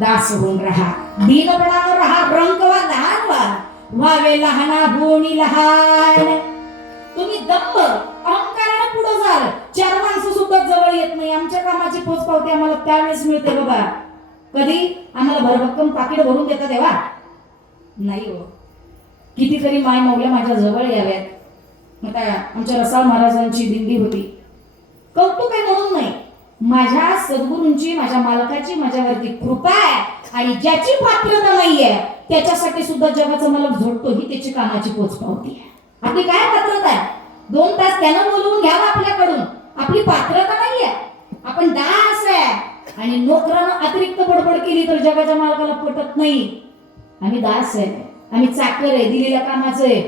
दास होऊन राहा, दीनपणावर राहा, रंक वा लहान व्हावे लहाना होणी लहान. तुम्ही दंभ अहंकाराने पुढे जाल, चार माणसं सुद्धा जवळ येत नाही. आमच्या कामाची पोचपावती आम्हाला त्यावेळेस मिळते बाबा. कधी आम्हाला भरभक्कम पाकिट भरून देता तेव्हा नाही हो. कितीतरी माय मौल्या माझ्या जवळ याव्यात. आता आमच्या रसाळ महाराजांची दिंडी होती, कौतुक आहे म्हणून नाही, माझ्या सद्गुरूंची, माझ्या मालकाची माझ्यावरती कृपा आहे आणि ज्याची पात्रता नाहीये त्याच्यासाठी सुद्धा जगाचं मालक झोडतो, ही त्याची कामाची पोचपावती आहे. आपली काय पात्रता आहे? 2 तास त्यानं बोलवून घ्यावं आपल्याकडून, आपली पात्रता नाहीये, आपण दास आहे. आणि नोकरानं अतिरिक्त बडबड केली तर जगाच्या मालकाला पटत नाही. आम्ही दास आहे, आम्ही चाकर आहे, दिलेल्या कामाचं आहे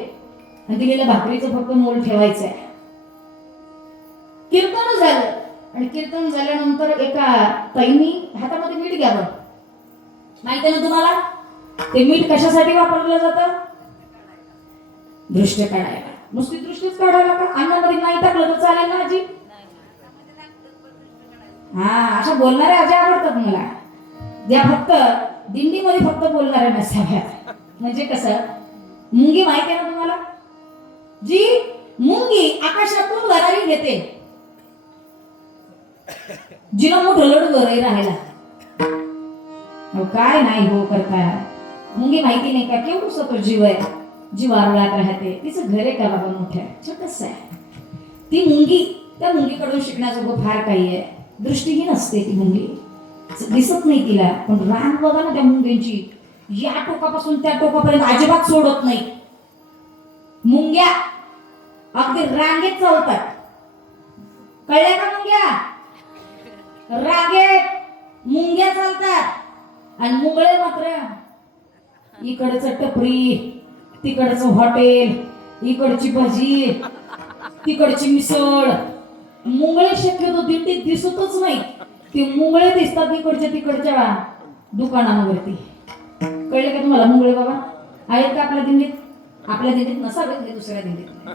आणि दिलेल्या भाकरीचं फक्त मोल ठेवायचं आहे. कीर्तन झालं आणि कीर्तन झाल्यानंतर एका ताईंनी हातामध्ये मीठ घ्यावं. माहिती ना तुम्हाला ते मीठ कशासाठी वापरलं जातं? दृष्टी काढायला. नुसती दृष्टीच काढायला का? अन्नामध्ये नाही टाकलं तर चालेल ना आजी? हा, अशा बोलणाऱ्या आजी आवडतात मला, ज्या फक्त दिंडीमध्ये फक्त बोलणाऱ्या नसाव्यात. म्हणजे कसं, मुंगी माहिती आहे ना तुम्हाला? जी मुंगी आकाशातून भरारी घेते, जिला मोठं लडू वरही राहायला काय नाही हो करता. मुंगी माहिती नाही का केवढं तो जीव आहे, जीव आरळात राहते, तिचं घर आहे का बाबा मोठं छोटस आहे. ती मुंगी, त्या मुंगीकडून शिकण्याजोगं फार काही आहे. दृष्टीही नसते ती मुंगी, दिसत नाही तिला, पण रांग बघा ना त्या मुंग्यांची, या टोकापासून त्या टोकापर्यंत अजिबात सोडत नाही. मुंग्या अगदी रांगेत चालतात, कळल्या का? मुंग्या रांगेत मुंग्या चालतात आणि मुंगळे मात्र इकडचं टपरी, तिकडचं हॉटेल, इकडची भजी, तिकडची मिसळ. मुंगळे शक्यतो दिंडीत दिसतच नाही, ते मुंगळे दिसतात इकडच्या तिकडच्या दुकानांवरती. कळले का तुम्हाला? मुंगळे बाबा आहेत का आपल्या दिंडीत? आपल्या दिंडीत नसावेत, दुसऱ्या दिंडीत.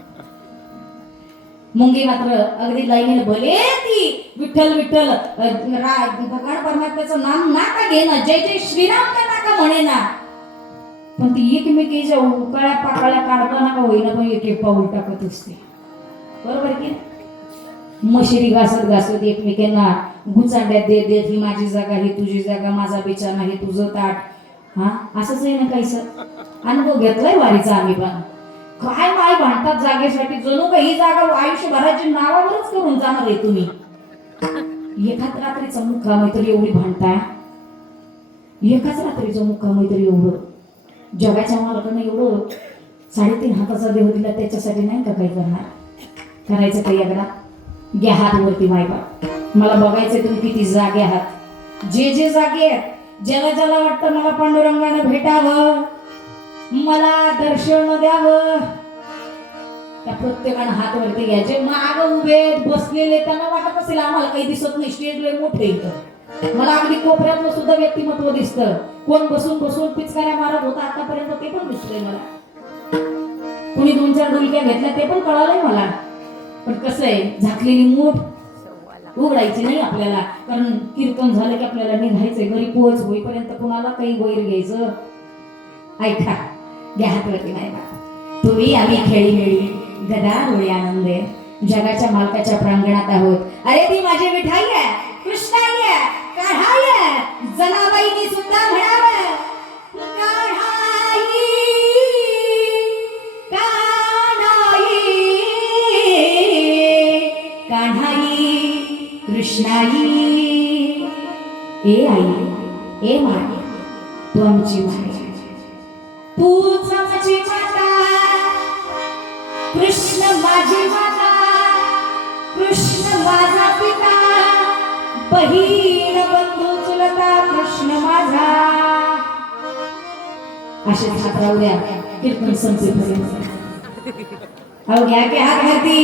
मुंगी मात्र अगदी लाईनीने भले ती विठ्ठल विठ्ठल भगवान परमात्म्याचं नाम नाका घे ना, जय जय श्रीराम का नाका म्हणे ना, पण ती एकमेकीच्या उकाळ्या पाकाळ्या काढताना का होईना पण एक एक पाऊल टाकत असते. बरोबर की? मशिरी घासत घासत एकमेकांना गुचांड्यात देत देत, ही माझी जागा, ही तुझी जागा, माझा बिछाना, हे तुझं ताट. हा, असंच आहे ना काहीसं. अनुभव घेतलाय वारीचा आम्ही पण. काय माय भांडतात जागेसाठी, जणू काही जागा आयुष्यभराची नावावरच करून जाणार आहे तुम्ही. एकाच रात्रीचा मुक्काम आहे तरी एवढी भांडताय, एकाच रात्रीचा मुक्काम आहे तरी एवढं. जगाच्या मालकानं एवढं 3.5 हाताचा देह दिला, त्याच्यासाठी नाही का काही करणार? करायचं काही एकदा घ्या हात वरती. मायबा मला बघायचंय तुम्ही किती जागे आहात. जे जे जागे आहेत, ज्याला ज्याला वाटतं मला पांडुरंगानं भेटावं, मला दर्शन द्यावं, त्या प्रत्येकानं हात वरती घ्या. जे माग उभे बसलेले त्यांना वाटत असेल आम्हाला काही दिसत नाही, स्टेज लय मोठे इथं, मला अगदी कोपऱ्यातलं सुद्धा व्यक्तिमत्व दिसतं. कोण बसून बसून पिचकाऱ्या मारत होता आतापर्यंत ते पण दिसलंय मला. कोणी 2-4 डुलक्या घेतल्या ते पण कळालंय मला. पण कसं आहे, झाकलेली मूठ उघडायची नाही आपल्याला, कारण कीर्तन झालं की आपल्याला निघायचंय. घरी पोहोच होईपर्यंत कुणाला काही वैर घ्यायचं. ऐका, घ्या हातवरती. नाही का तुम्ही आम्ही खेळी मेळी गदा डोळे आनंदे जगाच्या मालकाच्या प्रांगणात आहोत. अरे ती माझी मिठाई आहे, कृष्णाई आहे, काढाई आहे, जनाबाईनी सुद्धा म्हणावं काढाई काढाई काढाई कृष्णाई. ए आई, ए माय, तू आमची माय, तूच आमची माता, कृष्ण माझी माता, कृष्ण माझा पिता, बहीण बंधू चुलता कृष्ण माझा. असे हात राहू द्या. कीर्तन संपेपर्यंत. अहो घ्या की हात वरती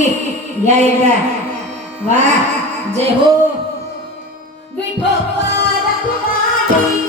घ्या एकदा. वा जय हो विठोबा रखुमाई.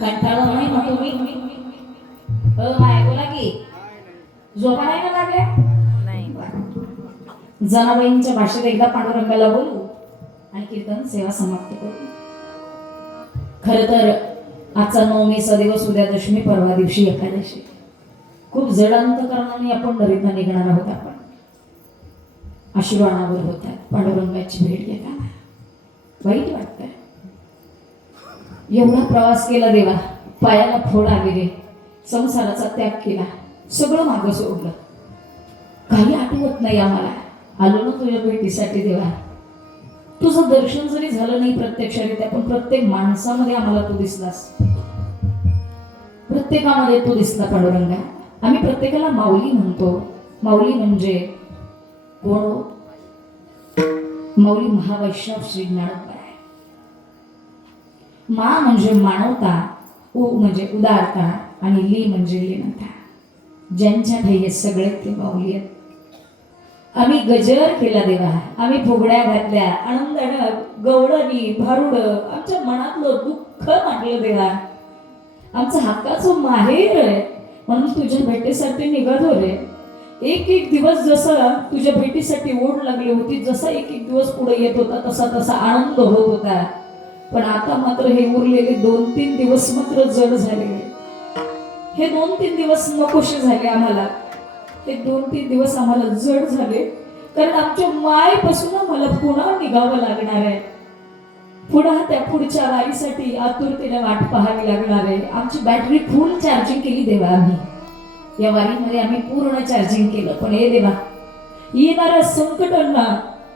कंटाळा नाही ना तुम्ही? माय बोला की झोपा नाही ना लागल्या? जनाबाईंच्या भाषेत एकदा पांडुरंगाला बोलू आणि कीर्तन सेवा समाप्त करू. खर तर आजचा नवमीचा दिवस, उद्या दशमी, परवा दिवशी एकादशी. खूप जड अंतकरणाने आपण दरिद्र निघणार आहोत. आपण आशीर्वादावर होतात पांडुरंगाची भेट घेताना वाईट वाटतंय. एवढा प्रवास केला देवा, पायाला फोड आले रे, संसाराचा त्याग केला, सगळं मागं सोडलं, काही आठवत नाही आम्हाला. आलो ना तुझ्या भेटीसाठी देवा. तुझं दर्शन जरी झालं नाही प्रत्यक्षरित्या, पण प्रत्येक माणसामध्ये आम्हाला तू दिसलास, प्रत्येकामध्ये तू दिसला पांडुरंगा. आम्ही प्रत्येकाला माऊली म्हणतो. माऊली म्हणजे कोण? माऊली महावैष्णव श्री ज्ञानोबा. मा म्हणजे मानवता, उ म्हणजे उदारता आणि ली म्हणजे लीनता. ज्यांच्या ध्येय सगळे ते माऊली आहेत. आम्ही गजर केला देवा, आम्ही फुगड्या घातल्या, आनंदानं गवळणी भारुड आमच्या मनातलं दुःख मांडलं देवा. आमचं हक्काचं माहेर आहे म्हणून तुझ्या भेटीसाठी निघालो रे. एक एक दिवस जसा तुझ्या भेटीसाठी ओढ लागली होती, जसा एक एक दिवस पुढे येत होता तसा तसा आनंद होत होता. पण आता मात्र हे उरलेले 2-3 दिवस मात्र जड झाले. हे 2-3 दिवस नकोशे झाले आम्हाला. हे 2-3 दिवस आम्हाला जड झाले, कारण आमच्या मायेपासून आम्हाला पुन्हा निघावं लागणार आहे. पुन्हा त्या पुढच्या वारीसाठी आतुरतेने वाट पाहावी लागणार आहे. आमची बॅटरी फुल चार्जिंग केली देवा आम्ही. या वारीमध्ये आम्ही पूर्ण चार्जिंग केलं, पण हे देवा येणाऱ्या संकटांना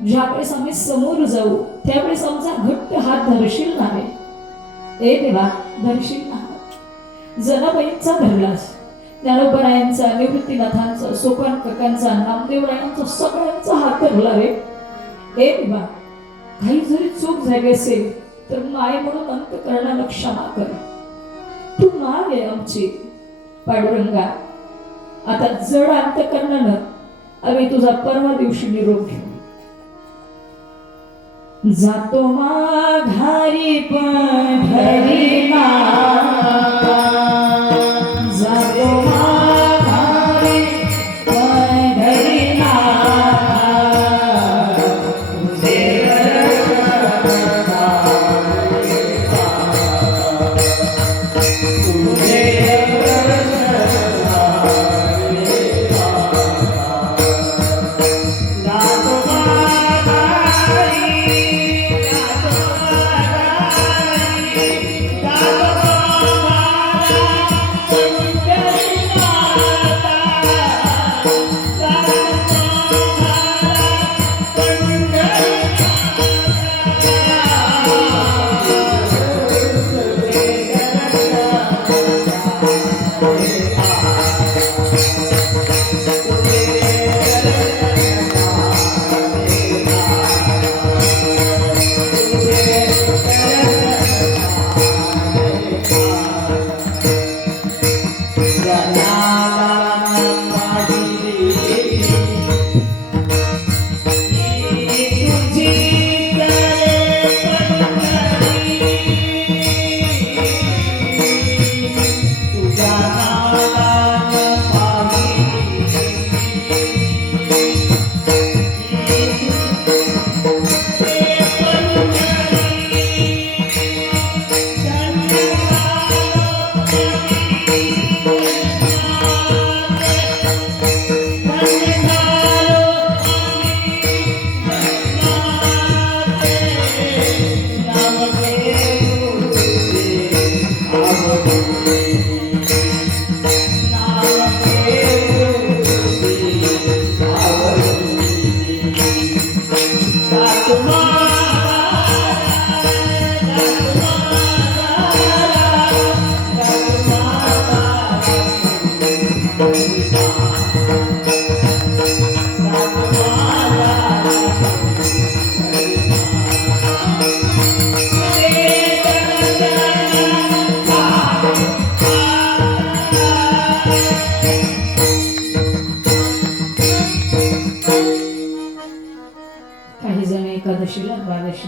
ज्यावेळेस आम्ही समोर जाऊ त्यावेळेस आमचा घट्ट हात धरशील ना रे. हे देवा धरशील ना. जनाबाईंचा धरलास, ज्ञानोबरायांचा, निवृत्तीनाथांचा, सोपान काकांचा, नामदेवरायांचा, सगळ्यांचा हात धरला रे. हे देवा काही जरी चूक झाली असेल तर माय म्हणून अंतकरणाला क्षमा कर. तू माय आहे आमची पांडुरंगा. आता जड अंतकरणानं आम्ही तुझा परवा दिवशी निरोप घेऊ. जातो माघारी पंढरीला, जातो माघारी पंढरीला.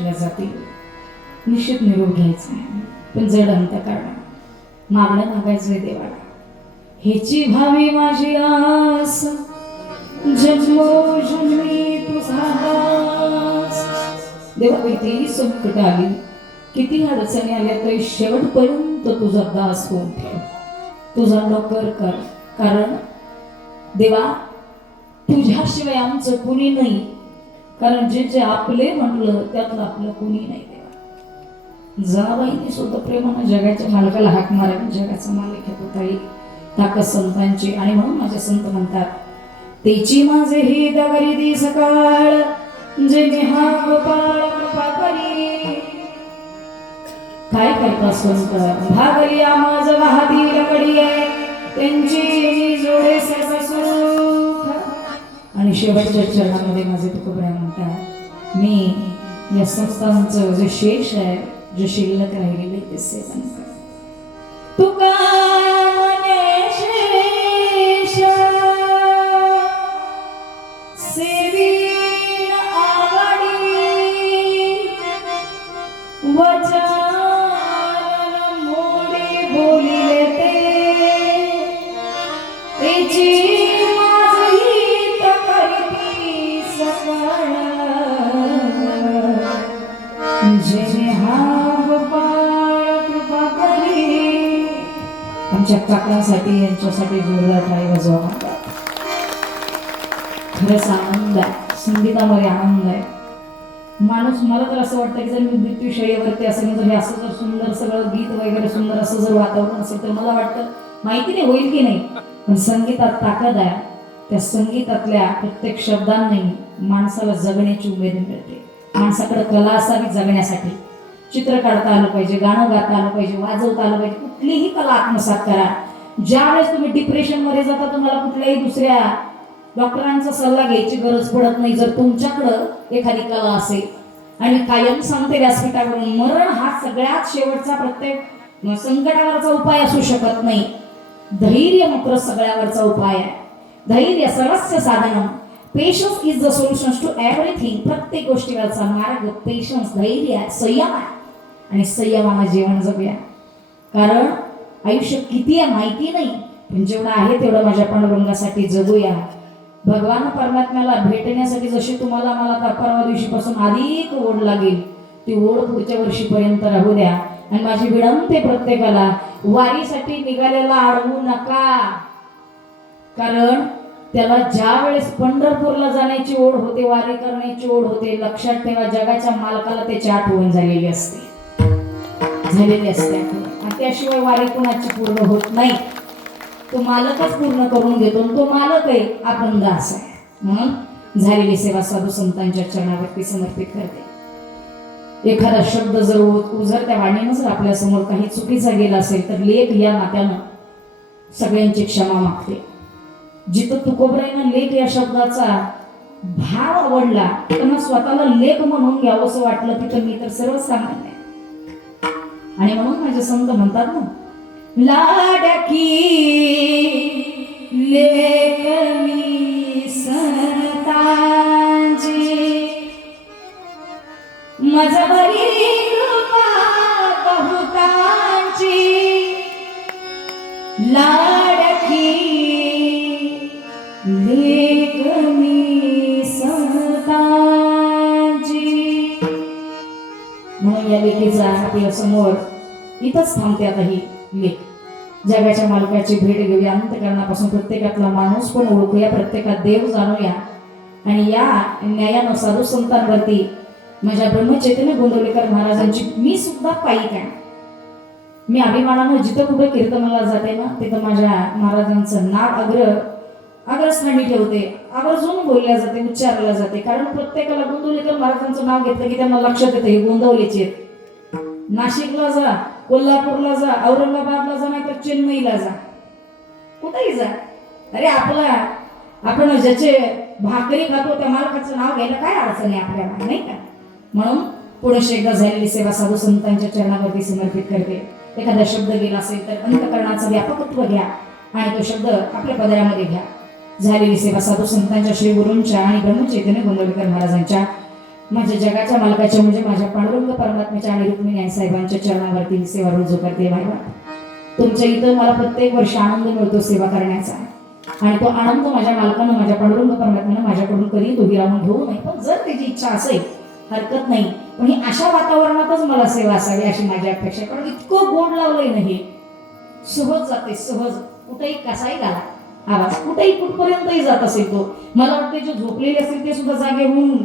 बसल्या जातील. निश्चित निरोप घ्यायचा आहे, पण जड अंतःकरण मागणं मागायचंय देवाला. हेची भावी माझी आस, जन्मोजन्मी तुझा दास. देवा कितीही संकट आली, किती अडचणी आल्या तरी शेवटपर्यंत तुझा दास होऊन ठेव, तुझा नोकर कर. कारण देवा तुझ्याशिवाय आमचं कुणी नाही. कारण जे जे आपले म्हटलं त्यातलं आपलं कुणी नाही. देवा जनाबाईंनी सुद्धा प्रेमानं जगाच्या मालकाला हाक मारावी. जगाचा मालक आहे तो ताई, ताकद संतांची. आणि म्हणून माझे संत म्हणतात, तेची माझे ही दगरी दी सकाळ, जे नेहा गोपाळ कृपा करी. काय करता संत भागरी आमाज वाहदी लकडी आहे, त्यांची जोडे सर्व सुख. आणि शेवटच्या चरणामध्ये माझे तुकोबराय म्हणतात, मी या संस्थांचं जे शेष आहे, जे शिल्लक राहिलेले ते सेवन कर. तुका मने शेष सेवीन आवडी, वचन मोडी बोलिले तेची माझी तकरती सकाळ, जे हा गोपाळ कृपा करी. आमच्या काकांसाठी यांच्यासाठी जोरदार टाळी वाजवा. खरंच आनंद आहे, संगीतामध्ये आनंद आहे. माणूस, मला तर असं वाटतं की जर मी मृत्यू शैलीवरती असेल तर हे असं जर सुंदर सगळं गीत वगैरे सुंदर असं जर वातावरण असेल तर मला वाटतं माहिती नाही होईल की नाही, पण संगीतात ताकद आहे. त्या संगीतातल्या प्रत्येक शब्दांनी माणसाला जगण्याची उमेद मिळते. माणसाकडे कला असावी जगण्यासाठी. चित्र काढता आलं पाहिजे, गाणं गाता आलं पाहिजे, वाजवता आलं पाहिजे. कुठलीही कला आत्मसात करा. ज्यावेळेस तुम्ही डिप्रेशनमध्ये जाता तुम्हाला कुठल्याही दुसऱ्या डॉक्टरांचा सल्ला घ्यायची गरज पडत नाही, जर तुमच्याकडं एखादी कला असेल. आणि कायम सांगते व्यासपीठावरून, मरण हा सगळ्यात शेवटचा प्रत्येक संकटावरचा उपाय असू शकत नाही. धैर्य मात्र सगळ्यावरचा उपाय आहे. धैर्य सर्वस्व साधन. Patience is the solution to everything. प्रत्येक गोष्टीवरचा मार्ग पेशन्स, धैर्य, संयम आहे. आणि संयमानं जीवन जगूया. कारण आयुष्य किती आहे माहिती नाही, पण जेवढं आहे तेवढं माझ्या पांडुरंगासाठी जगूया. भगवान परमात्म्याला भेटण्यासाठी जशी तुम्हाला मला तर परवा दिवशीपासून अधिक ओढ लागेल, ती ओढ पुढच्या वर्षीपर्यंत राहू द्या. आणि माझी विनंती प्रत्येकाला, वारीसाठी निघालेला अडवू नका. कारण त्याला ज्या वेळेस पंढरपूरला जाण्याची ओढ होते, वारी करण्याची ओढ होते, लक्षात ठेवा जगाच्या मालकाला त्याची आठवण झालेली असते. आणि त्याशिवाय वारी कोणाची पूर्ण होत नाही. तो मालकच पूर्ण करून घेतो. तो मालक आहे, आपण दास आहे. म्हणून झालेली सेवा साधू संतांच्या चरणावरती समर्पित करते. एखादा शब्द जर उजरत्या वाणीनं जर आपल्या समोर काही चुकीचा गेला असेल तर लेख या नात्यानं सगळ्यांची क्षमा मागते. जिथं तुकोबरायनं लेख या शब्दाचा भाव आवडला, त्यांना स्वतःला लेख म्हणून घ्यावं असं वाटलं, तिथं मी तर सर्वसामान्य. आणि म्हणून माझे संत म्हणतात ना, लाडकी लेख मी संतांची, मजबरी कृपा बहुतांची. लाडकी लेख मी संतांची. म्हणून या लेखीचा आपल्या समोर इथंच थांबते आता ही लेख. जगाच्या मालकाची भेट घेऊया. अंतःकरणापासून प्रत्येकातला माणूस पण ओळखूया, प्रत्येकात देव जाणूया. आणि या न्यायानं साधू संतांवरती माझ्या ब्रह्मचैतन्य गोंदवलेकर महाराजांची मी सुद्धा पायिक आहे. मी अभिमानानं जिथं कुठं कीर्तनाला जाते ना, तिथं माझ्या महाराजांचं नाव अग्रस्थानी ठेवते. आवर्जून बोलल्या जाते, उच्चारल्या जाते. कारण प्रत्येकाला गोंदवलेकर महाराजांचं नाव घेतलं की त्यांना लक्षात येतं हे गोंदवलेचे. नाशिकला जा, कोल्हापूरला जा, औरंगाबादला जा, नाही तर चेन्नईला जा, कुठेही जा. अरे आपण ज्याचे भाकरी खातो त्या मालकाचं नाव घ्यायला काय अडचण आहे आपल्याला, नाही का? म्हणून पुढे एकदा झालेली सेवा साधू संतांच्या चरणावरती समर्पित करते. एखादा शब्द गेला असेल तर अंतःकरणाचं व्यापकत्व घ्या आणि तो शब्द आपल्या पदरामध्ये घ्या. झालेली सेवा साधू संतांच्या, श्री गुरूंच्या आणि ब्रह्मचैतन्य गोंदवलेकर महाराजांच्या माझ्या जगाच्या मालकाच्या म्हणजे माझ्या पांडुरंग परमात्म्याच्या आणि रुक्मिणी आई साहेबांच्या चरणावरती ही सेवा रुजू करते बाबा. तुमच्या इथं मला प्रत्येक वर्षी आनंद मिळतो सेवा करण्याचा, आणि तो आनंद माझ्या मालकानं माझ्या पांडुरंग परमात्म्यानं माझ्याकडून कधी तो हिरावून घेऊ नये. पण जर त्याची इच्छा असेल हरकत नाही, पण ही अशा वातावरणातच मला सेवा असावी अशी माझी अपेक्षा. कारण इतकं गोड लावलंय ना हे, सहज जाते सहज, कुठेही कसाही घाला आवाज, कुठेही कुठपर्यंतही जात असेल तो. मला वाटते जे झोपलेले असतील ते सुद्धा जागे होऊन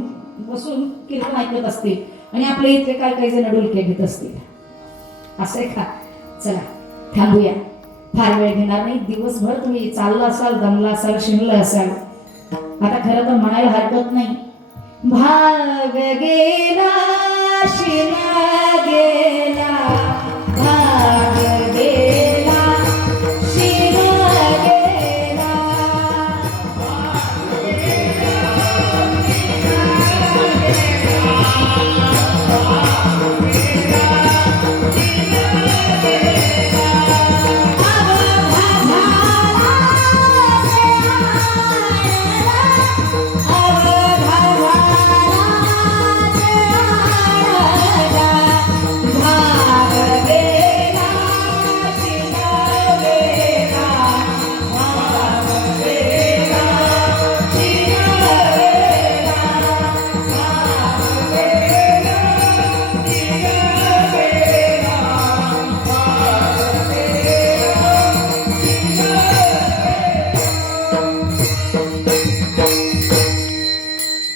बसून कीर्तन ऐकत असतील, आणि आपले इथले काय काही जण डुलके घेत असतील. असं आहे का? चला थांबूया, फार वेळ घेणार नाही. दिवसभर तुम्ही चालला असाल, दमला असाल, शिनला असाल. आता खरं तर म्हणायला हरकत नाही, भाग गेला शिना गेला, भाग गेला शिना गेला,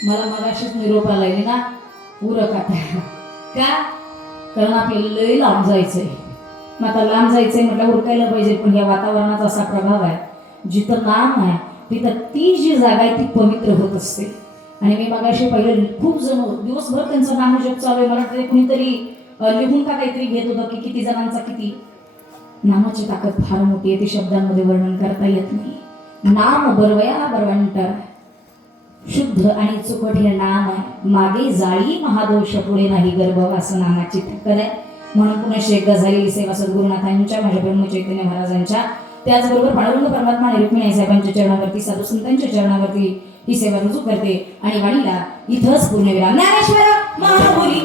मला मगाशीच निरोप आलाय ना उरक आता. का? कारण आपल्याला लय लांब जायचंय. मग आता लांब जायचंय म्हटलं उरकायला पाहिजे, पण या वातावरणाचा असा प्रभाव आहे, जिथं नाम आहे तिथं ती जी जागा आहे ती पवित्र होत असते. आणि मी मगाशी पाहिलं खूप जण दिवसभर त्यांचं नामजप चालू आहे. मला वाटतं कुणीतरी लिहून का काहीतरी घेत होतं की किती जणांचा किती. नामाची ताकद फार मोठी आहे, ती शब्दांमध्ये वर्णन करता येत नाही. नाम बरवया बरवंट, शुद्ध आणि चुकट हे नाम आहे. मागे जाळी महादोष पुढे नाही गर्भ, असं नामाची ताकद आहे. म्हणून पुणे एकदा झालेली सेवा सद्गुरुनाथांच्या, माझ्या ब्रह्मचैतन्य महाराजांच्या, त्याचबरोबर पांडुरंग परमात्मा आणि रुक्मिणी साहेबांच्या चरणावरती, साधू संतांच्या चरणावरती ही सेवा रुजू करते. आणि वाणीला इथंच पूर्णविराम. ज्ञानेश्वर महामुनी